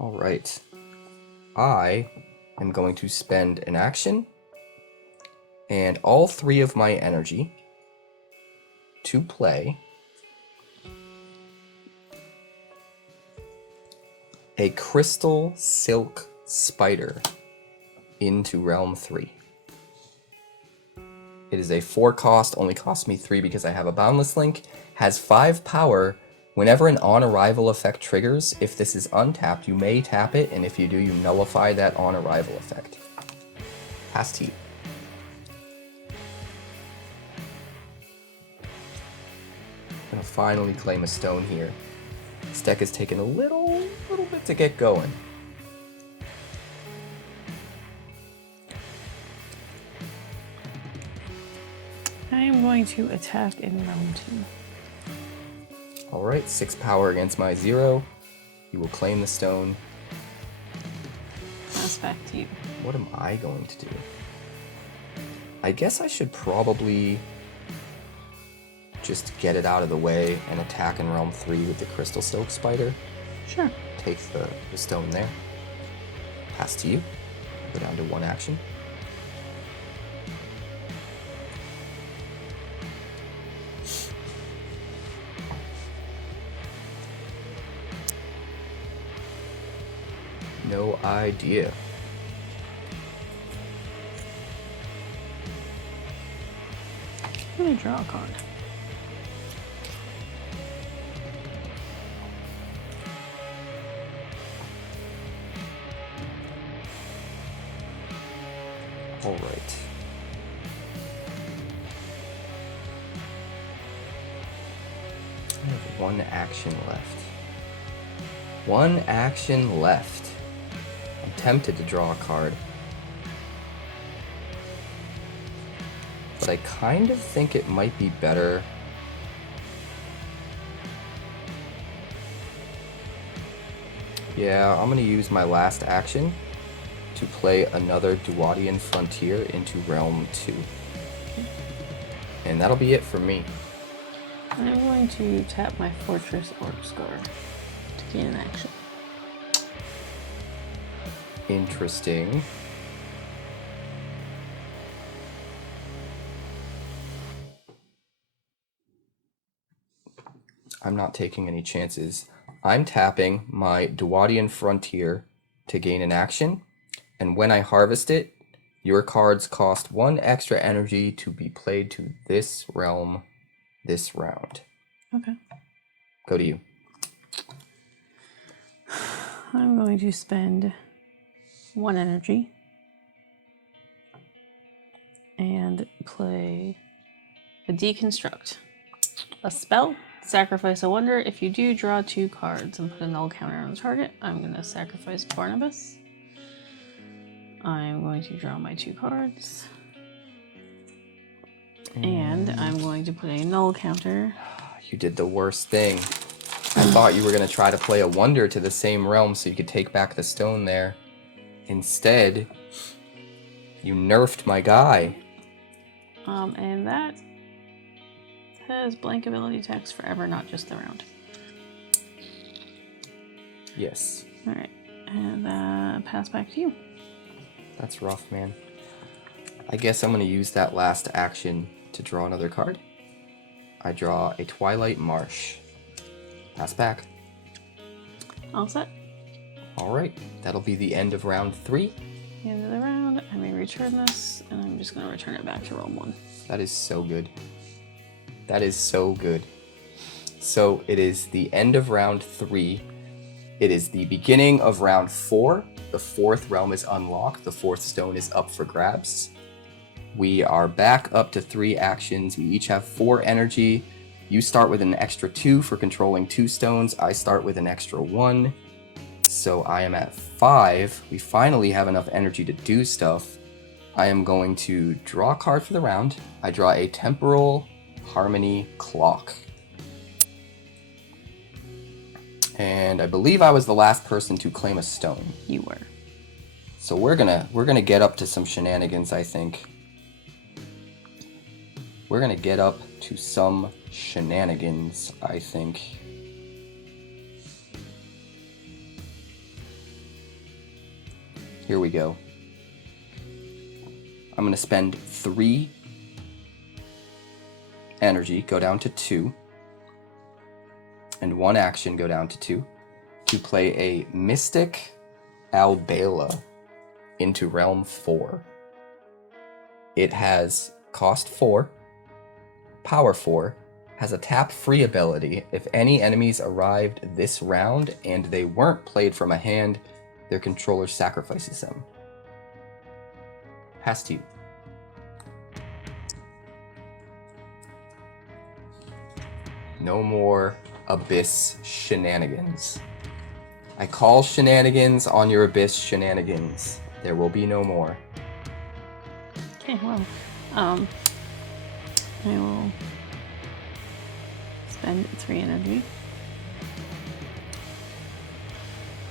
Alright. I am going to spend an action and all 3 of my energy to play a Crystal Silk Spider into Realm 3. It is a 4 cost, only costs me 3 because I have a Boundless Link, has 5 power. Whenever an on-arrival effect triggers, if this is untapped, you may tap it, and if you do, you nullify that on-arrival effect. Pass to you. I'm gonna finally claim a stone here. This deck has taken a little bit to get going. I am going to attack in Realm 2. Alright, 6 power against my 0. You will claim the stone. Pass back to you. What am I going to do? I guess I should probably just get it out of the way and attack in Realm 3 with the Crystal Silk Spider. Sure. Take the stone there. Pass to you. Go down to 1 action. idea. I'm gonna draw a card. All right. I have one action left. One action left. I'm tempted to draw a card. But I kind of think it might be better. Yeah, I'm gonna use my last action to play another Duatian Frontier into Realm 2. And that'll be it for me. I'm going to tap my Fortress Orc Scar to gain an action. Interesting. I'm not taking any chances. I'm tapping my Duatian Frontier to gain an action, and when I harvest it, your cards cost 1 extra energy to be played to this realm this round. Okay. Go to you. I'm going to spend 1 energy and play a Deconstruct. A spell, sacrifice a wonder. If you do, draw 2 cards and put a null counter on the target. I'm going to sacrifice Barnabas. I'm going to draw my 2 cards. And I'm going to put a null counter. You did the worst thing. I thought you were going to try to play a wonder to the same realm so you could take back the stone there. Instead, you nerfed my guy. And that has blank ability text forever, not just the round. Yes. Alright, and pass back to you. That's rough, man. I guess I'm going to use that last action to draw another card. I draw a Twilight Marsh. Pass back. All set. Alright, that'll be the end of round 3. End of the round. I may return this, and I'm just going to return it back to realm 1. That is so good. That is so good. So it is the end of round 3. It is the beginning of round 4. The 4th realm is unlocked. The 4th stone is up for grabs. We are back up to 3 actions. We each have 4 energy. You start with an extra 2 for controlling 2 stones. I start with an extra 1. So I am at 5. We finally have enough energy to do stuff. I am going to draw a card for the round. I draw a Temporal Harmony Clock. And I believe I was the last person to claim a stone. You were. So we're gonna get up to some shenanigans, I think. We're gonna get up to some shenanigans, I think. Here we go. I'm gonna spend 3 energy, go down to 2, and 1 action, go down to 2, to play a Mystic 𝐿𝐵𝐿𝐴 into Realm 4. It has cost 4, power 4, has a tap-free ability. If any enemies arrived this round and they weren't played from a hand, their controller sacrifices them. Pass to you. No more Abyss shenanigans. I call shenanigans on your Abyss shenanigans. There will be no more. Okay, well, I will spend 3 energy.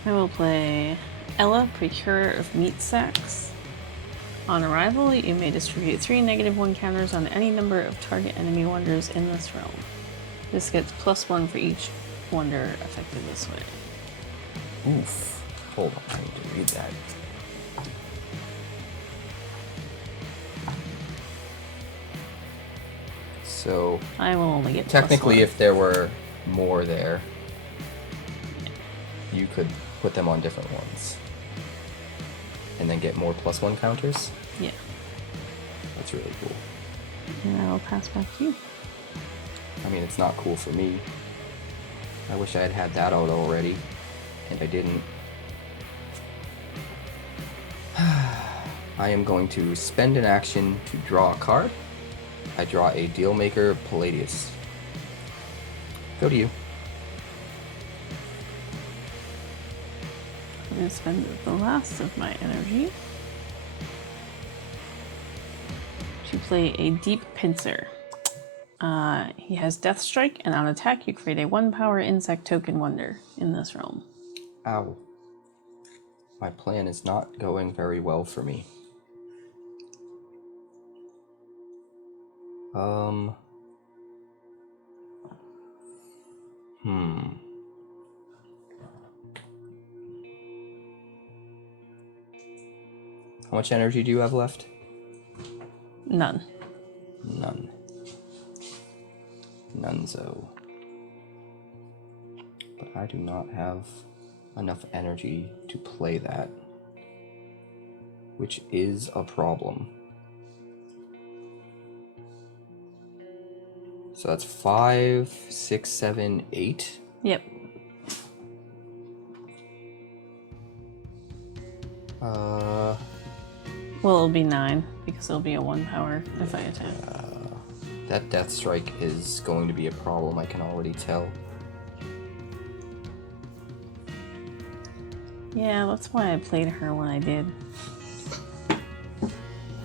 I will play Ella, Procurer of Meat Sacks. On arrival, you may distribute 3 -1 counters on any number of target enemy wonders in this realm. This gets +1 for each wonder affected this way. Oof. Hold on, I need to read that. So I will only get technically, +1. if there were more there, you could put them on different ones. and then get more +1 counters? Yeah. That's really cool. And I will pass back to you. I mean, it's not cool for me. I wish I had had that out already, and I didn't. I am going to spend an action to draw a card. I draw a Dealmaker Palladius. Go to you. I'm going to spend the last of my energy to play a Deep Pincer. He has Death Strike, and on attack you create a 1-power insect token wonder in this realm. Ow. My plan is not going very well for me. How much energy do you have left? None. None. Nonezo. But I do not have enough energy to play that, which is a problem. So that's 5, 6, 7, 8. Yep. Well, it'll be 9 because it'll be a 1-power if I attack. That Death Strike is going to be a problem, I can already tell. Yeah, that's why I played her when I did.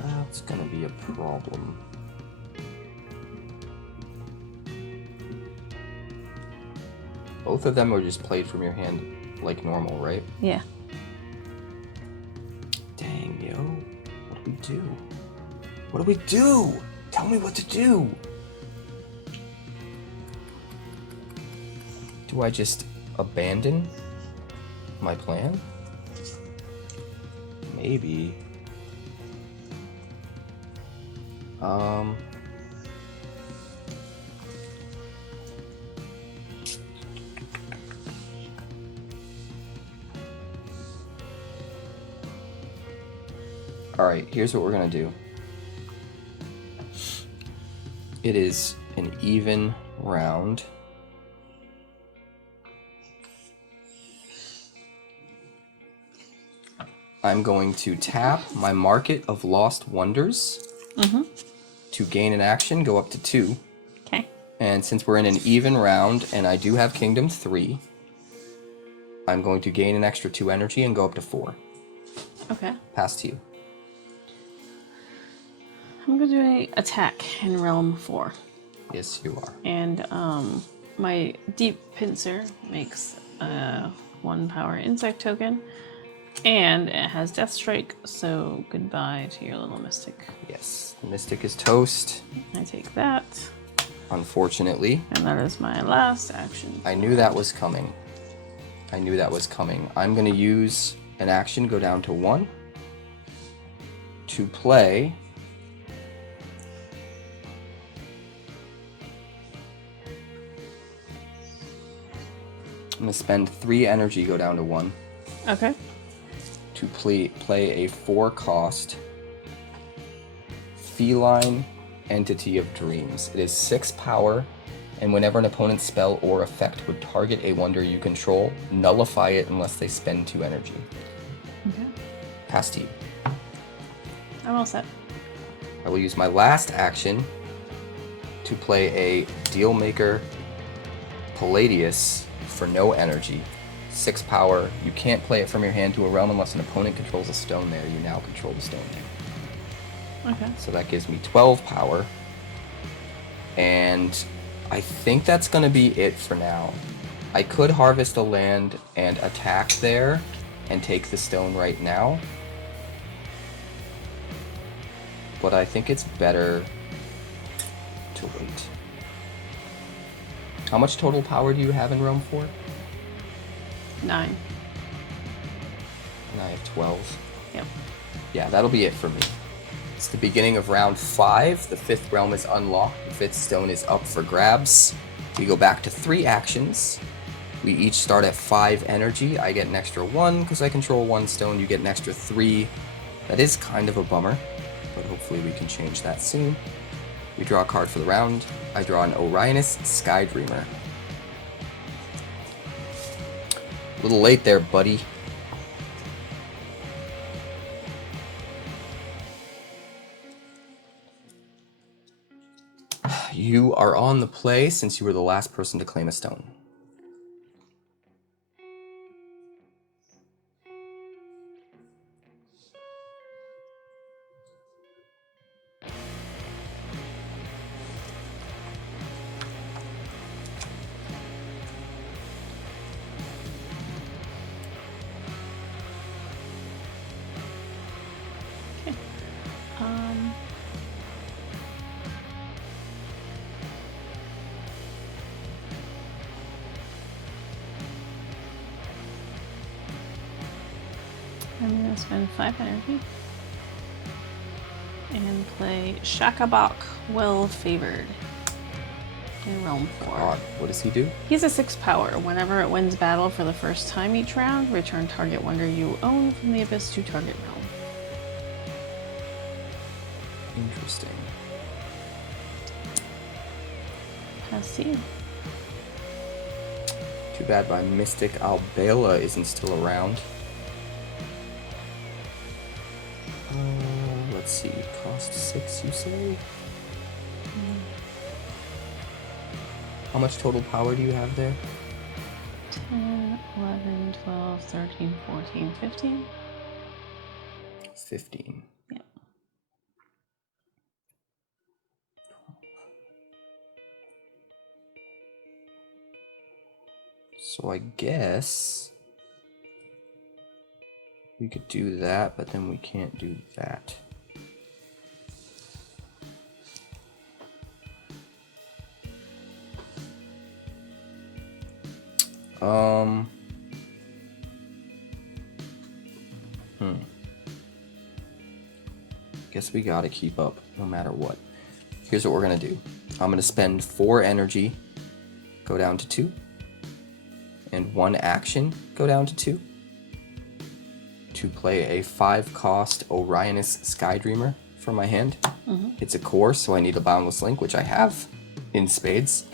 That's gonna be a problem. Both of them were just played from your hand like normal, right? Yeah. Dang, yo. What do we do? What do we do? Tell me what to do. Do I just abandon my plan? Maybe. Alright, here's what we're gonna do. It is an even round. I'm going to tap my Market of Lost Wonders to gain an action, go up to 2. Okay. And since we're in an even round, and I do have Kingdom 3, I'm going to gain an extra 2 energy and go up to 4. Okay. Pass to you. I'm going to do an attack in Realm 4. Yes, you are. And my Deep Pincer makes a 1-power insect token. And it has Death Strike, so goodbye to your little Mystic. Yes, the Mystic is toast. I take that. Unfortunately. And that is my last action. I knew that was coming. I knew that was coming. I'm going to use an action, go down to 1, to play I'm going to spend 3 energy, go down to 1. Okay. To play a 4-cost Feline Entity of Dreams. It is 6 power, and whenever an opponent's spell or effect would target a wonder you control, nullify it unless they spend 2 energy. Okay. Pass to you. I'm all set. I will use my last action to play a Dealmaker Palladius for no energy. 6 power. You can't play it from your hand to a realm unless an opponent controls a stone there. You now control the stone there. Okay. So that gives me 12 power. And I think that's going to be it for now. I could harvest a land and attack there and take the stone right now. But I think it's better to wait. How much total power do you have in Realm 4? 9. And I have 12. Yep. Yeah, that'll be it for me. It's the beginning of round 5. The 5th realm is unlocked. The 5th stone is up for grabs. We go back to 3 actions. We each start at 5 energy. I get an extra 1 because I control 1 stone. You get an extra 3. That is kind of a bummer, but hopefully we can change that soon. We draw a card for the round. I draw an Orionis Skydreamer. A little late there, buddy. You are on the play since you were the last person to claim a stone. I'm going to spend 5 energy and play Shakabok Well Favored in Realm 4. God, what does he do? He's a 6 power. Whenever it wins battle for the first time each round, return target wonder you own from the abyss to target realm. Interesting. Pass to you. Too bad my Mystic Albela isn't still around. Let's see, cost 6, you say? How much total power do you have there? 10, 11, 12, 13, 14, 15. 15. Yep. So I guess we could do that, but then we can't do that. Guess we gotta keep up no matter what. Here's what we're gonna do. I'm gonna spend 4 energy, go down to 2, and 1 action, go down to 2, to play a 5-cost Orionis Skydreamer from my hand. It's a core, so I need a Boundless Link, which I have in spades.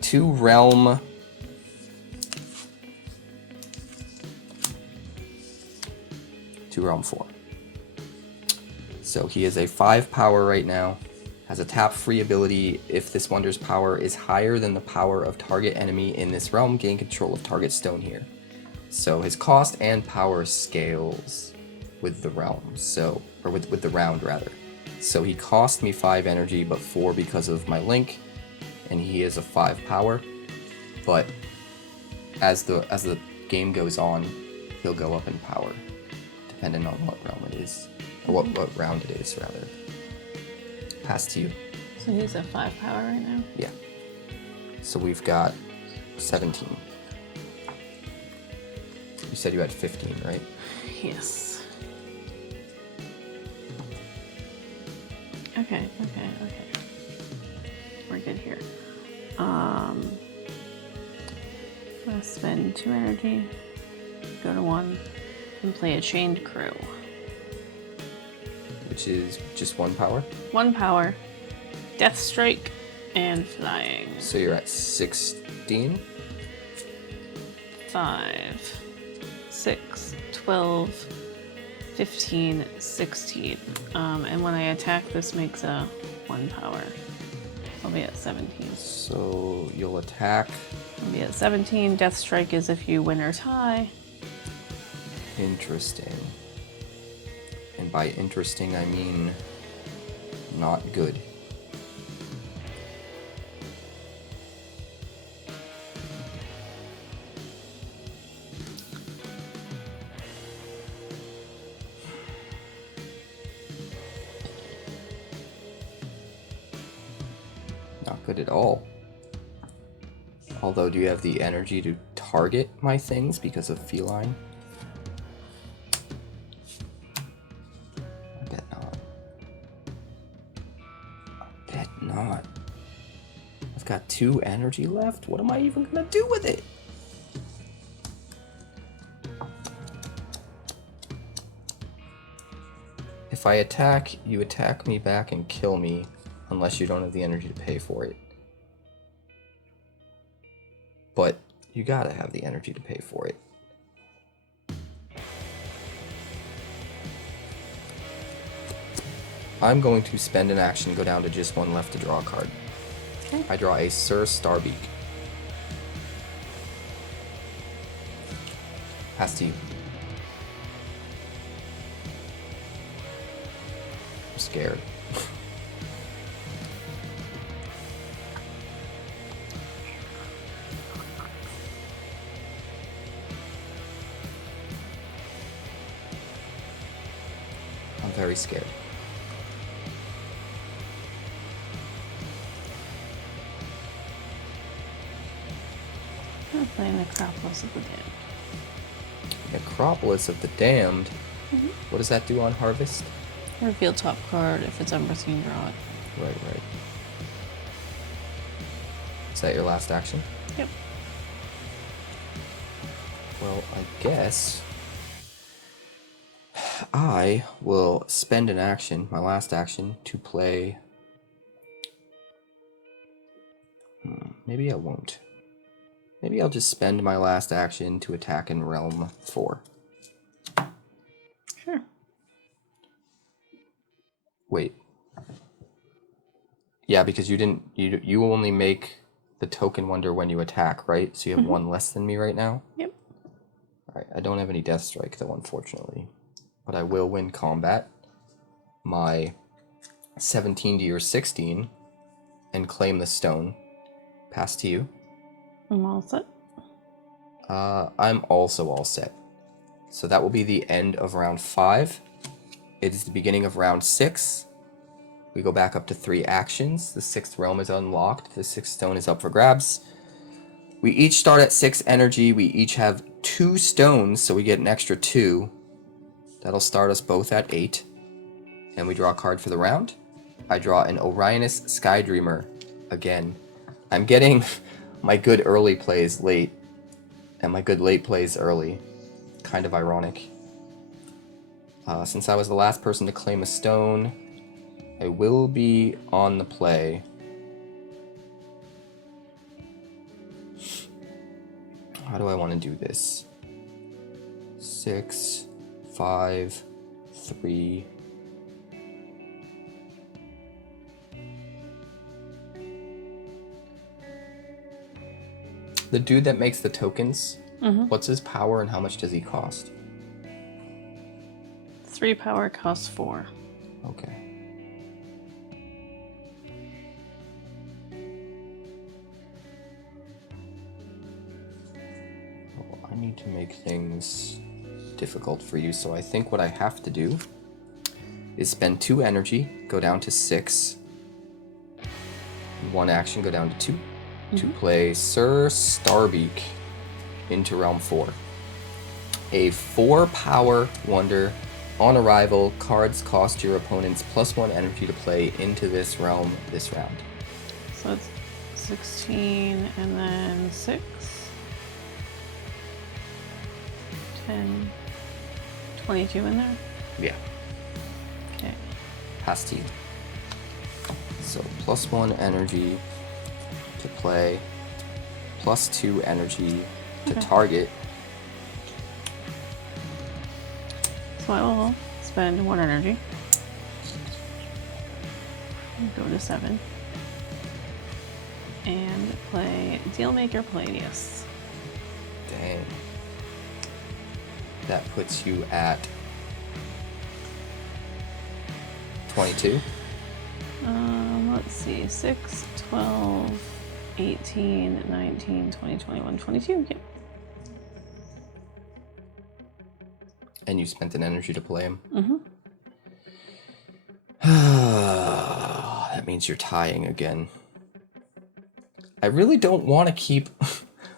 2 Realm... Realm 4. So he is a 5 power right now, has a tap free ability. If this wonder's power is higher than the power of target enemy in this realm, gain control of target stone here. So his cost and power scales with the realm, so, or with the round rather. So he cost me 5 energy, but 4 because of my link, and he is a 5 power. But as the game goes on, he'll go up in power, depending on what realm it is, or what round it is, rather. Pass to you. So he's a 5 power right now? Yeah. So we've got 17. You said you had 15, right? Yes. Okay. We're good here. I'm gonna spend 2 energy, go to 1, and play a Chained Crew. Which is just 1 power? 1 power, Death Strike, and Flying. So you're at 16? 5, 6, 12, 15, 16. And when I attack, this makes a 1 power. I'll be at 17. So you'll attack. I'll be at 17. Death Strike is if you win or tie. Interesting. And by interesting, I mean not good. Not good at all. Although, do you have the energy to target my things because of feline? I bet not. I bet not. I've got 2 energy left. What am I even gonna do with it? If I attack, you attack me back and kill me, unless you don't have the energy to pay for it. But you gotta have the energy to pay for it. I'm going to spend an action, go down to just 1 left to draw a card. Okay. I draw a 𝐼𝐴 Pass to you. I'm scared. I'm very scared. I'm playing Necropolis of the Damned. Necropolis of the Damned? What does that do on Harvest? Reveal top card. If it's unearthed, draw it. Right. Is that your last action? Yep. Well, I guess I will spend an action, my last action, to play... Maybe I won't. Maybe I'll just spend my last action to attack in Realm 4. Sure. Wait. Yeah, because you only make the token wonder when you attack, right? So you have 1 less than me right now? Yep. Alright, I don't have any Death Strike though, unfortunately. But I will win combat. My 17 to your 16 and claim the stone. Pass to you. I'm all set. I'm also all set. So that will be the end of round 5. It is the beginning of round 6. We go back up to 3 actions. The 6th realm is unlocked. The 6th stone is up for grabs. We each start at 6 energy. We each have 2 stones, so we get an extra 2. That'll start us both at 8. And we draw a card for the round. I draw an Orionis Skydreamer again. I'm getting my good early plays late, and my good late plays early. Kind of ironic. Since I was the last person to claim a stone, I will be on the play. How do I want to do this? 6, 5, 3... The dude that makes the tokens, what's his power and how much does he cost? 3 power costs 4. Okay. Well, I need to make things difficult for you, so I think what I have to do is spend 2 energy, go down to 6. 1 action, go down to 2. To play 𝐼𝐴 into Realm 4. A 4 power wonder. On arrival, cards cost your opponents +1 energy to play into this realm this round. So it's 16 and then 6. 10. 22 in there? Yeah. Okay. Pass to you. So +1 energy to play, +2 energy to target. So I will spend 1 energy. Go to 7. And play Dealmaker Palladius. Dang. That puts you at 22. Let's see. 6, 12, 18, 19, 20, 21, 22. Yep. And you spent an energy to play him. That means you're tying again. I really don't want to keep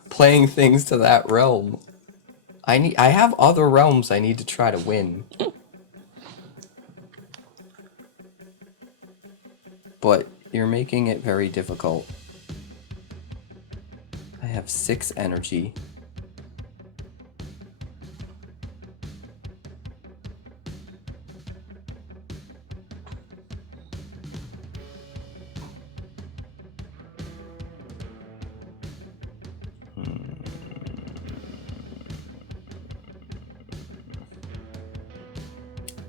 playing things to that realm. I have other realms I need to try to win. But you're making it very difficult. have 6 energy.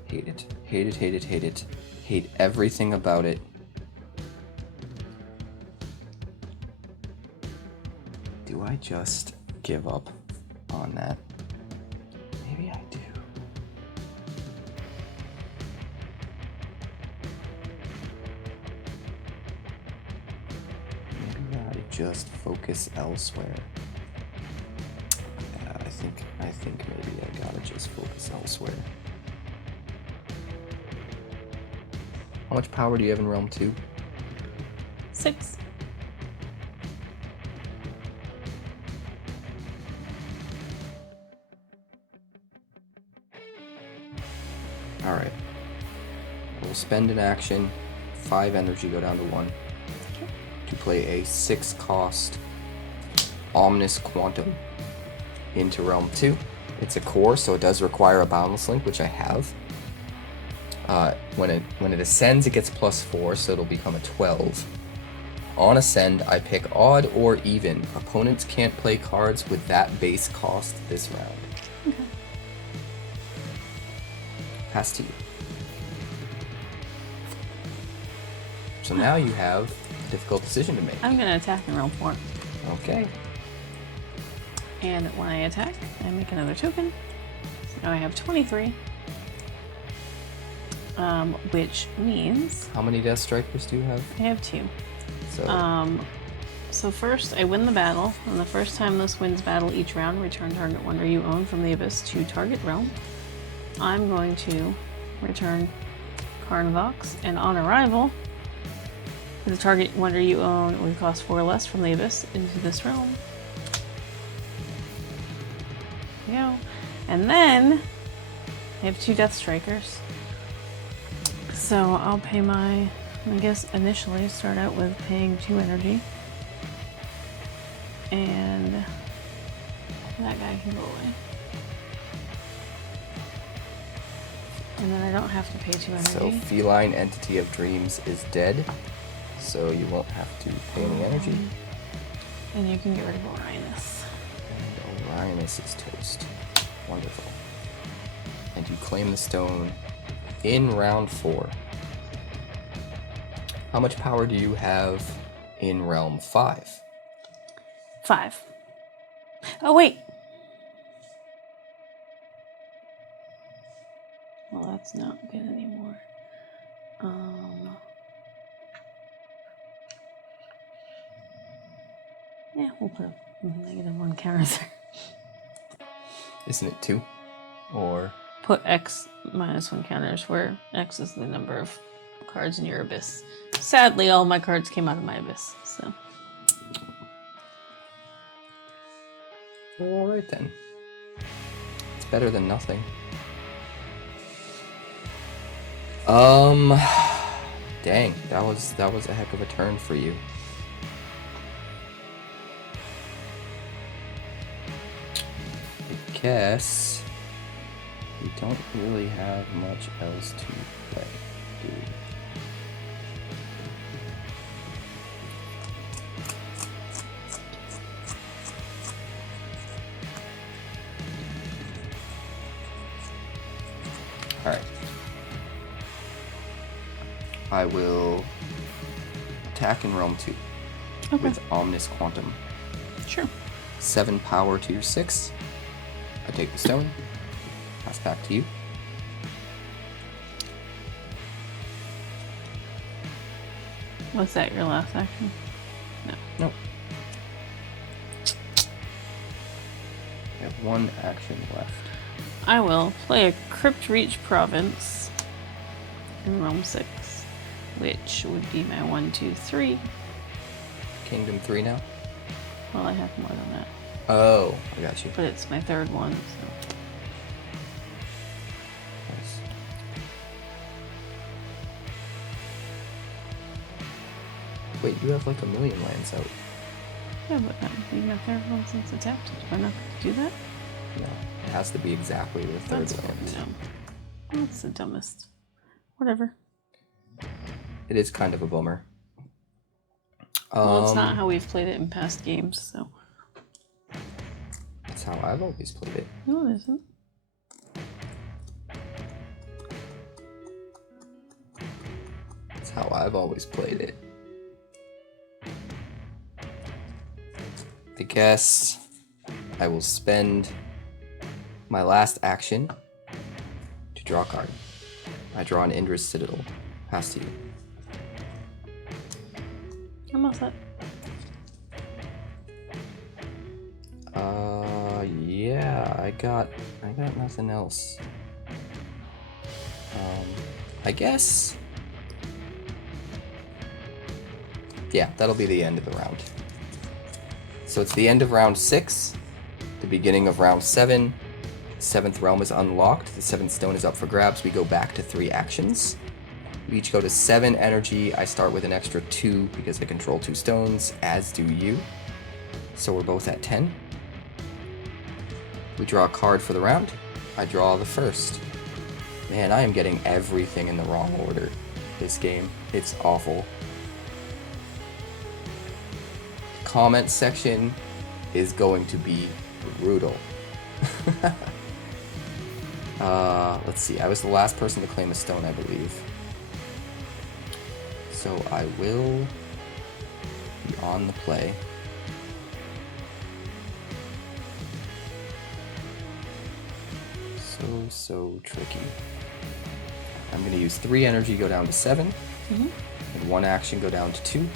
Hate it. Hate it, hate it, hate it. Hate everything about it. Do I just give up on that? Maybe I do. Maybe I just focus elsewhere. Yeah, I think maybe I gotta just focus elsewhere. How much power do you have in Realm 2? 6. Alright. We'll spend an action, 5 energy go down to 1. Okay. To play a 6 cost Ominous Quantum into Realm 2. It's a core, so it does require a Boundless Link, which I have. When it ascends, it gets +4, so it'll become a 12. On ascend, I pick odd or even. Opponents can't play cards with that base cost this round. Okay. Pass to you. So now you have a difficult decision to make. I'm going to attack in Realm 4. Okay. And when I attack, I make another token. So now I have 23. Which means... How many Death Strikers do you have? I have 2. So, So first, I win the battle. On the first time this wins battle each round, return target wonder you own from the Abyss to target realm. I'm going to return 𝐭𝐡𝐞, and on arrival, the target wonder you own would cost 4 less from the Abyss into this realm. There we go. And then, I have 2 Death Strikers. So I'll pay my, I guess initially start out with paying 2 energy. And that guy can go away. And then I don't have to pay 2 energy. So Feline Entity of Dreams is dead, so you won't have to pay any energy. And you can get rid of Orionus. And Orionus is toast. Wonderful. And you claim the stone in round 4. How much power do you have in Realm 5? 5. Oh, wait! Well, that's not good anymore. Yeah, we'll put a -1 counter there. Isn't it 2? Or... Put X -1 counters where X is the number of cards in your Abyss. Sadly, all my cards came out of my Abyss, so. Alright then. It's better than nothing. Dang, that was a heck of a turn for you. I guess we don't really have much else to play, do we? Alright. I will attack in Realm 2 with Ominous Quantum. Sure. 7 power to your 6. I take the stone. Pass back to you. Was that your last action? No. Nope. I have 1 action left. I will play a Crypt Reach Province in Realm 6, which would be my 1, 2, 3. Kingdom 3 now? Well, I have more than that. Oh, I got you. But it's my 3rd one, so. Nice. Wait, you have like 1 million lands out. Yeah, but you got Terraform since it's tapped. Do I not do that? No, it has to be exactly the third That's land. dumb. That's the dumbest. Whatever. It is kind of a bummer. Well, it's not how we've played it in past games, so. That's how I've always played it. No, it isn't. That's how I've always played it. I guess I will spend my last action to draw a card. I draw an Indra's Citadel. Pass to you. I'm all set. Yeah, I got nothing else. I guess. Yeah, that'll be the end of the round. So it's the end of round 6, the beginning of round 7. The 7th realm is unlocked. The 7th stone is up for grabs. We go back to 3 actions. We each go to 7 energy. I start with an extra 2 because I control 2 stones, as do you. So we're both at 10. We draw a card for the round. I draw the first. Man, I am getting everything in the wrong order this game. It's awful. The comment section is going to be brutal. Let's see. I was the last person to claim a stone, I believe. So I will be on the play. So tricky. I'm going to use 3 energy, go down to 7. And 1 action, go down to 2.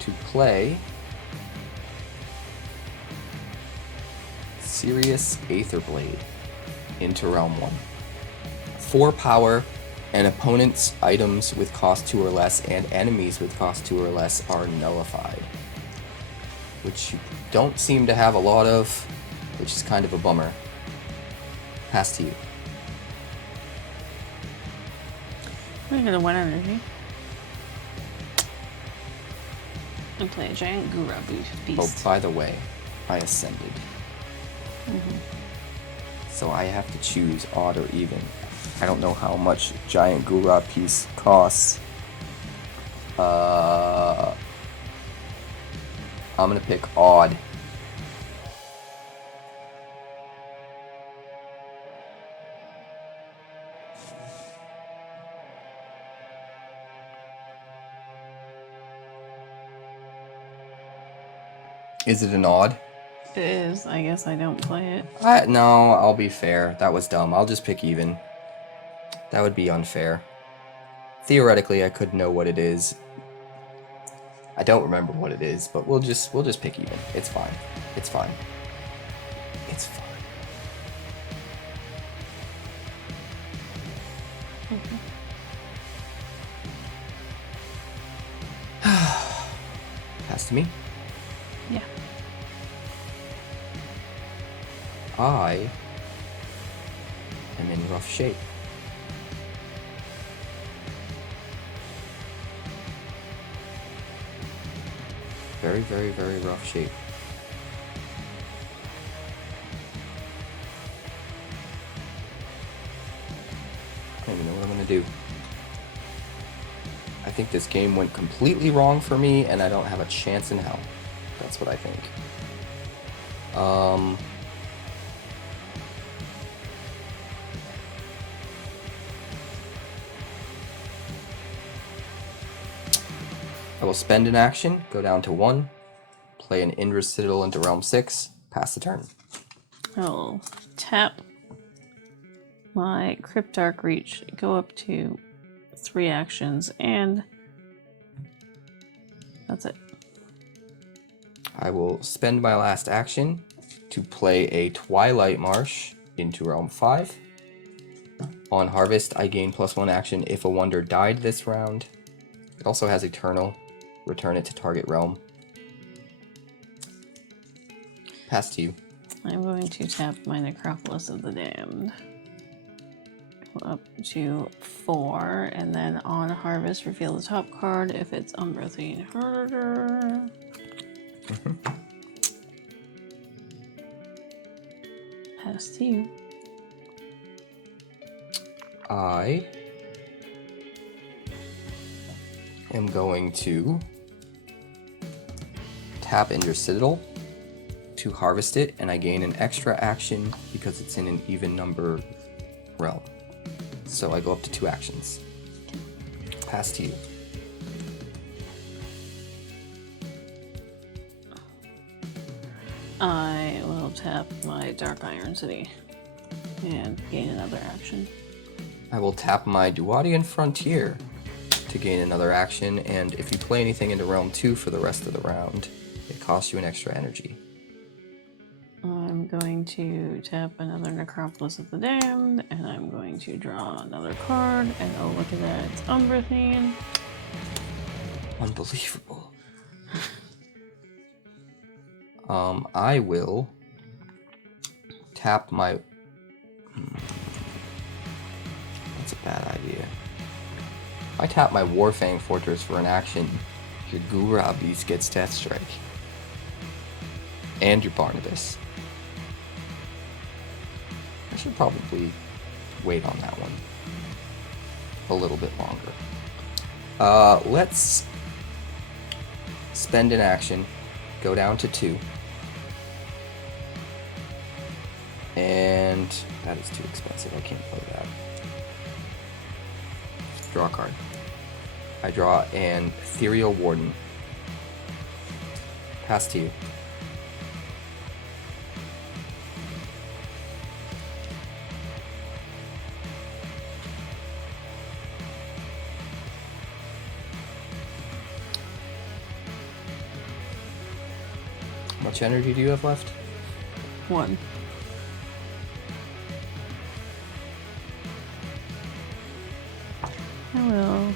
To play Serious Aether Blade into Realm 1. 4 power, and opponents' items with cost 2 or less and enemies with cost 2 or less are nullified. Which you don't seem to have a lot of, which is kind of a bummer. Pass to you. I'm gonna 1 energy. And play a giant Gura beast. Oh, by the way, I ascended. So I have to choose odd or even. I don't know how much giant Gura piece costs. I'm gonna pick odd. Is it an odd? It is. I guess I don't play it. No, I'll be fair. That was dumb. I'll just pick even. That would be unfair. Theoretically, I could know what it is. I don't remember what it is, but we'll just pick even. It's fine. It's fine. It's fine. Pass to me. Yeah. I am in rough shape. Very, very, very rough shape. I don't even know what I'm gonna do. I think this game went completely wrong for me, and I don't have a chance in hell. That's what I think. I will spend an action, go down to 1, play an Indra's Citadel into Realm 6, pass the turn. I'll tap my Cryptarch Reach, go up to 3 actions, and that's it. I will spend my last action to play a Twilight Marsh into Realm 5. On Harvest, I gain +1 action if a wonder died this round. It also has Eternal. Return it to target realm. Pass to you. I'm going to tap my Necropolis of the Damned. up to 4, and then on harvest, reveal the top card if it's Umbreathing Herder. Pass to you. I am going to tap into your Citadel to harvest it, and I gain an extra action because it's in an even number realm. So I go up to 2 actions. Pass to you. I will tap my Dark Iron City and gain another action. I will tap my Duatian Frontier to gain another action, and if you play anything into Realm 2 for the rest of the round, it costs you an extra energy. I'm going to tap another Necropolis of the Damned, and I'm going to draw another card, and oh, look at that, it's Umbreathing. Unbelievable. I will tap my... That's a bad idea. If I tap my Warfang Fortress for an action, your Gura Beast gets Death Strike. And your Barnabas. I should probably wait on that one a little bit longer. Let's spend an action, go down to 2. And that is too expensive, I can't play that. Draw a card. I draw an Ethereal Warden. Pass to you. How much energy do you have left? 1. I will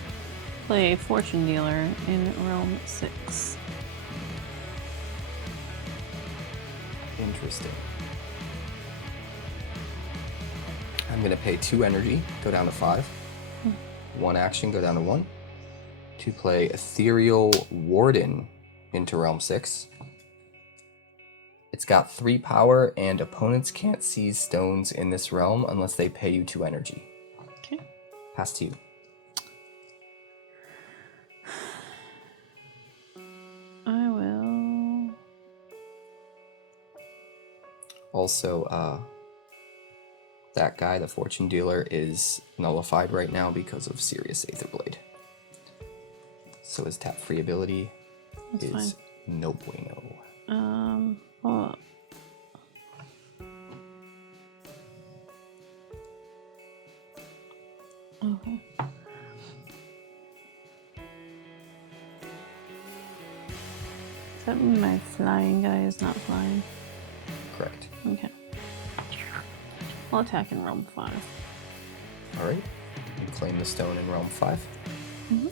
play Fortune Dealer in Realm 6. Interesting. I'm going to pay 2 energy, go down to 5. 1 action, go down to 1. To play Ethereal Warden into Realm 6. It's got 3 power, and opponents can't seize stones in this realm unless they pay you 2 energy. Okay. Pass to you. I will... Also, that guy, the Fortune Dealer, is nullified right now because of Sirius Aetherblade. So his tap-free ability That's is fine. no bueno. Hold up. Okay. Does that mean my flying guy is not flying? Correct. Okay. I'll attack in Realm 5. Alright. You claim the stone in Realm 5. Mm-hmm.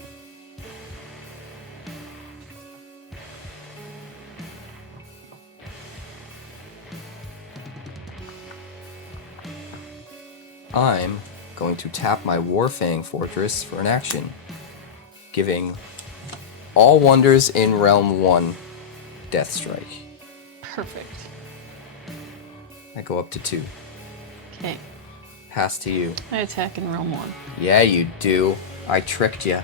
I'm going to tap my Warfang Fortress for an action, giving all wonders in Realm 1 Death Strike. Perfect. I go up to 2. Okay. Pass to you. I attack in Realm 1. Yeah, you do. I tricked you.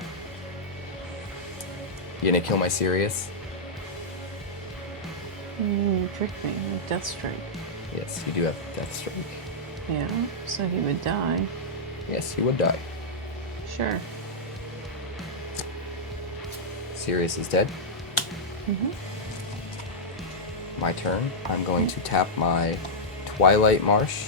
You gonna kill my Sirius? You tricked me with Death Strike. Yes, you do have Death Strike. Yeah, so he would die. Yes, he would die. Sure. Sirius is dead. Mm-hmm. My turn. I'm going to tap my Twilight Marsh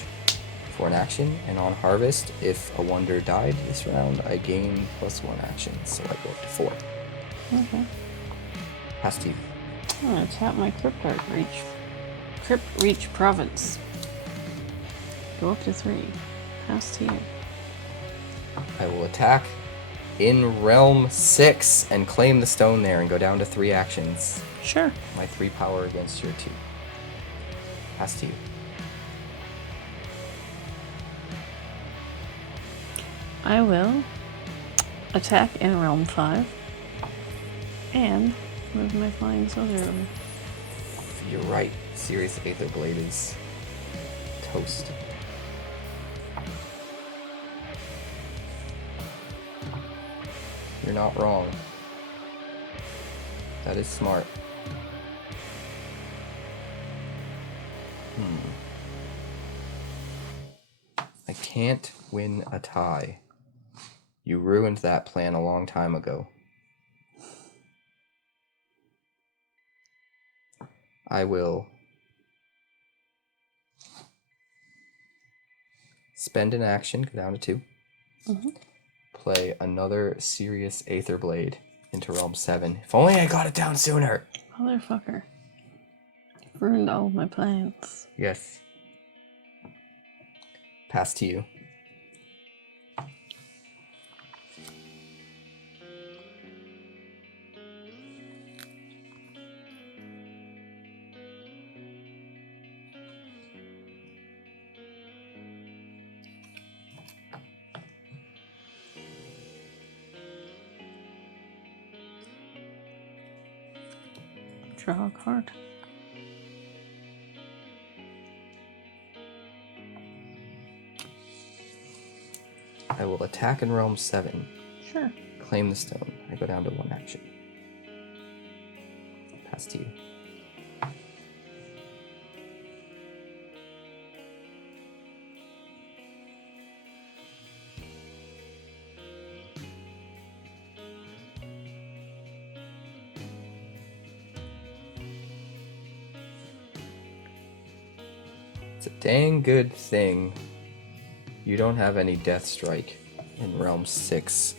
for an action, and on harvest, if a wonder died this round, I gain +1 action, so I go up to 4. Okay. Pass to you. I'm gonna tap my Crypt Reach Province. Go up to 3. Pass to you. I will attack in Realm 6 and claim the stone there and go down to 3 actions. Sure. My 3 power against your 2. Pass to you. I will attack in Realm 5 and move my flying soldier over. You're right. Serious Aether Blade is toast. You're not wrong. That is smart. I can't win a tie. You ruined that plan a long time ago. I will spend an action, go down to 2. Play another Serious Aether Blade into Realm 7. If only I got it down sooner. Motherfucker. Ruined all of my plans. Yes. Pass to you. Draw a card. I will attack in Realm 7. Sure. Claim the stone. I go down to 1 action. Pass to you. It's a dang good thing you don't have any Death Strike in Realm 6.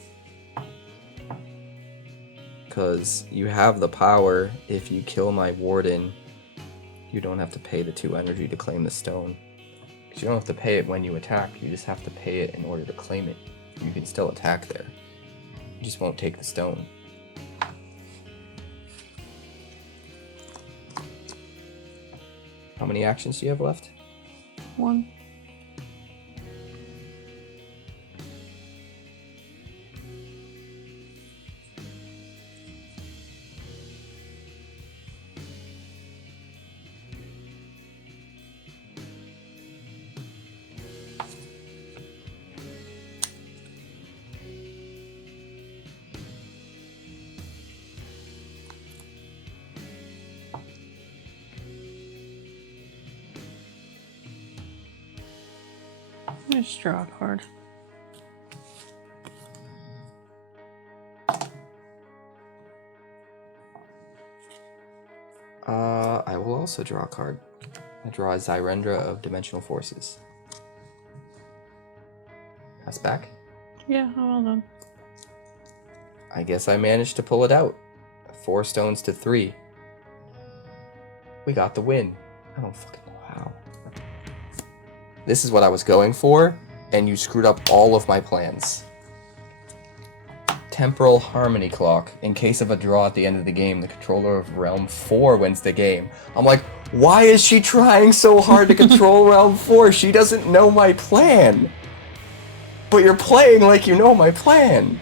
Because you have the power, if you kill my Warden, you don't have to pay the 2 energy to claim the stone. Because you don't have to pay it when you attack, you just have to pay it in order to claim it. You can still attack there. You just won't take the stone. How many actions do you have left? 1. Just draw a card. I will also draw a card. I draw a Zyrendra of Dimensional Forces. Pass back. Yeah, well done. I guess I managed to pull it out. 4 stones to 3. We got the win. I don't fucking know how. This is what I was going for, and you screwed up all of my plans. Temporal Harmony Clock. In case of a draw at the end of the game, the controller of Realm 4 wins the game. I'm like, why is she trying so hard to control Realm 4? She doesn't know my plan. But you're playing like you know my plan.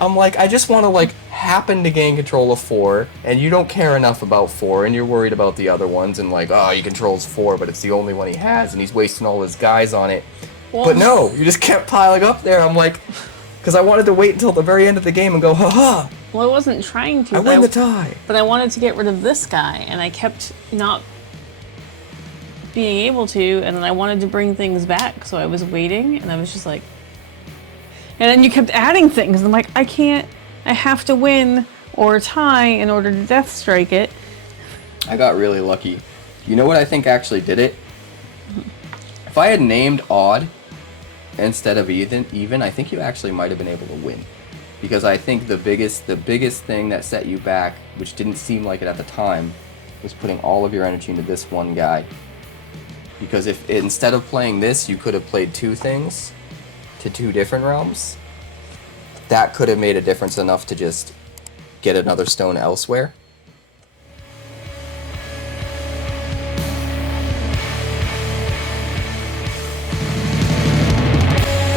I'm like, I just want to like happen to gain control of 4, and you don't care enough about 4, and you're worried about the other ones, and like, oh, he controls 4, but it's the only one he has, and he's wasting all his guys on it. Well, but no, you just kept piling up there. I'm like, because I wanted to wait until the very end of the game and go, haha. Well, I wasn't trying to. I win the tie. But I wanted to get rid of this guy, and I kept not being able to, and then I wanted to bring things back, so I was waiting, and I was just like... And then you kept adding things, and I'm like, I can't... I have to win or tie in order to Death Strike it. I got really lucky. You know what I think actually did it? If I had named odd instead of even, I think you actually might have been able to win. Because I think the biggest thing that set you back, which didn't seem like it at the time, was putting all of your energy into this one guy. Because if instead of playing this, you could have played 2 things to 2 different realms, that could have made a difference enough to just get another stone elsewhere.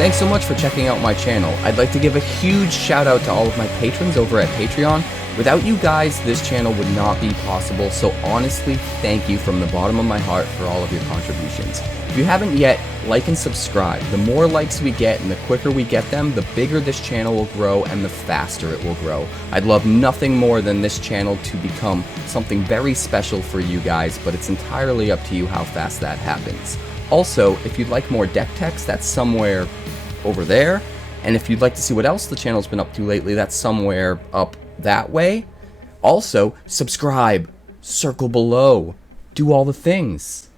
Thanks so much for checking out my channel. I'd like to give a huge shout out to all of my patrons over at Patreon. Without you guys, this channel would not be possible, so honestly, thank you from the bottom of my heart for all of your contributions. If you haven't yet, like and subscribe. The more likes we get and the quicker we get them, the bigger this channel will grow and the faster it will grow. I'd love nothing more than this channel to become something very special for you guys, but it's entirely up to you how fast that happens. Also, if you'd like more deck techs, that's somewhere over there. And if you'd like to see what else the channel's been up to lately, that's somewhere up that way. Also, subscribe, circle below, do all the things.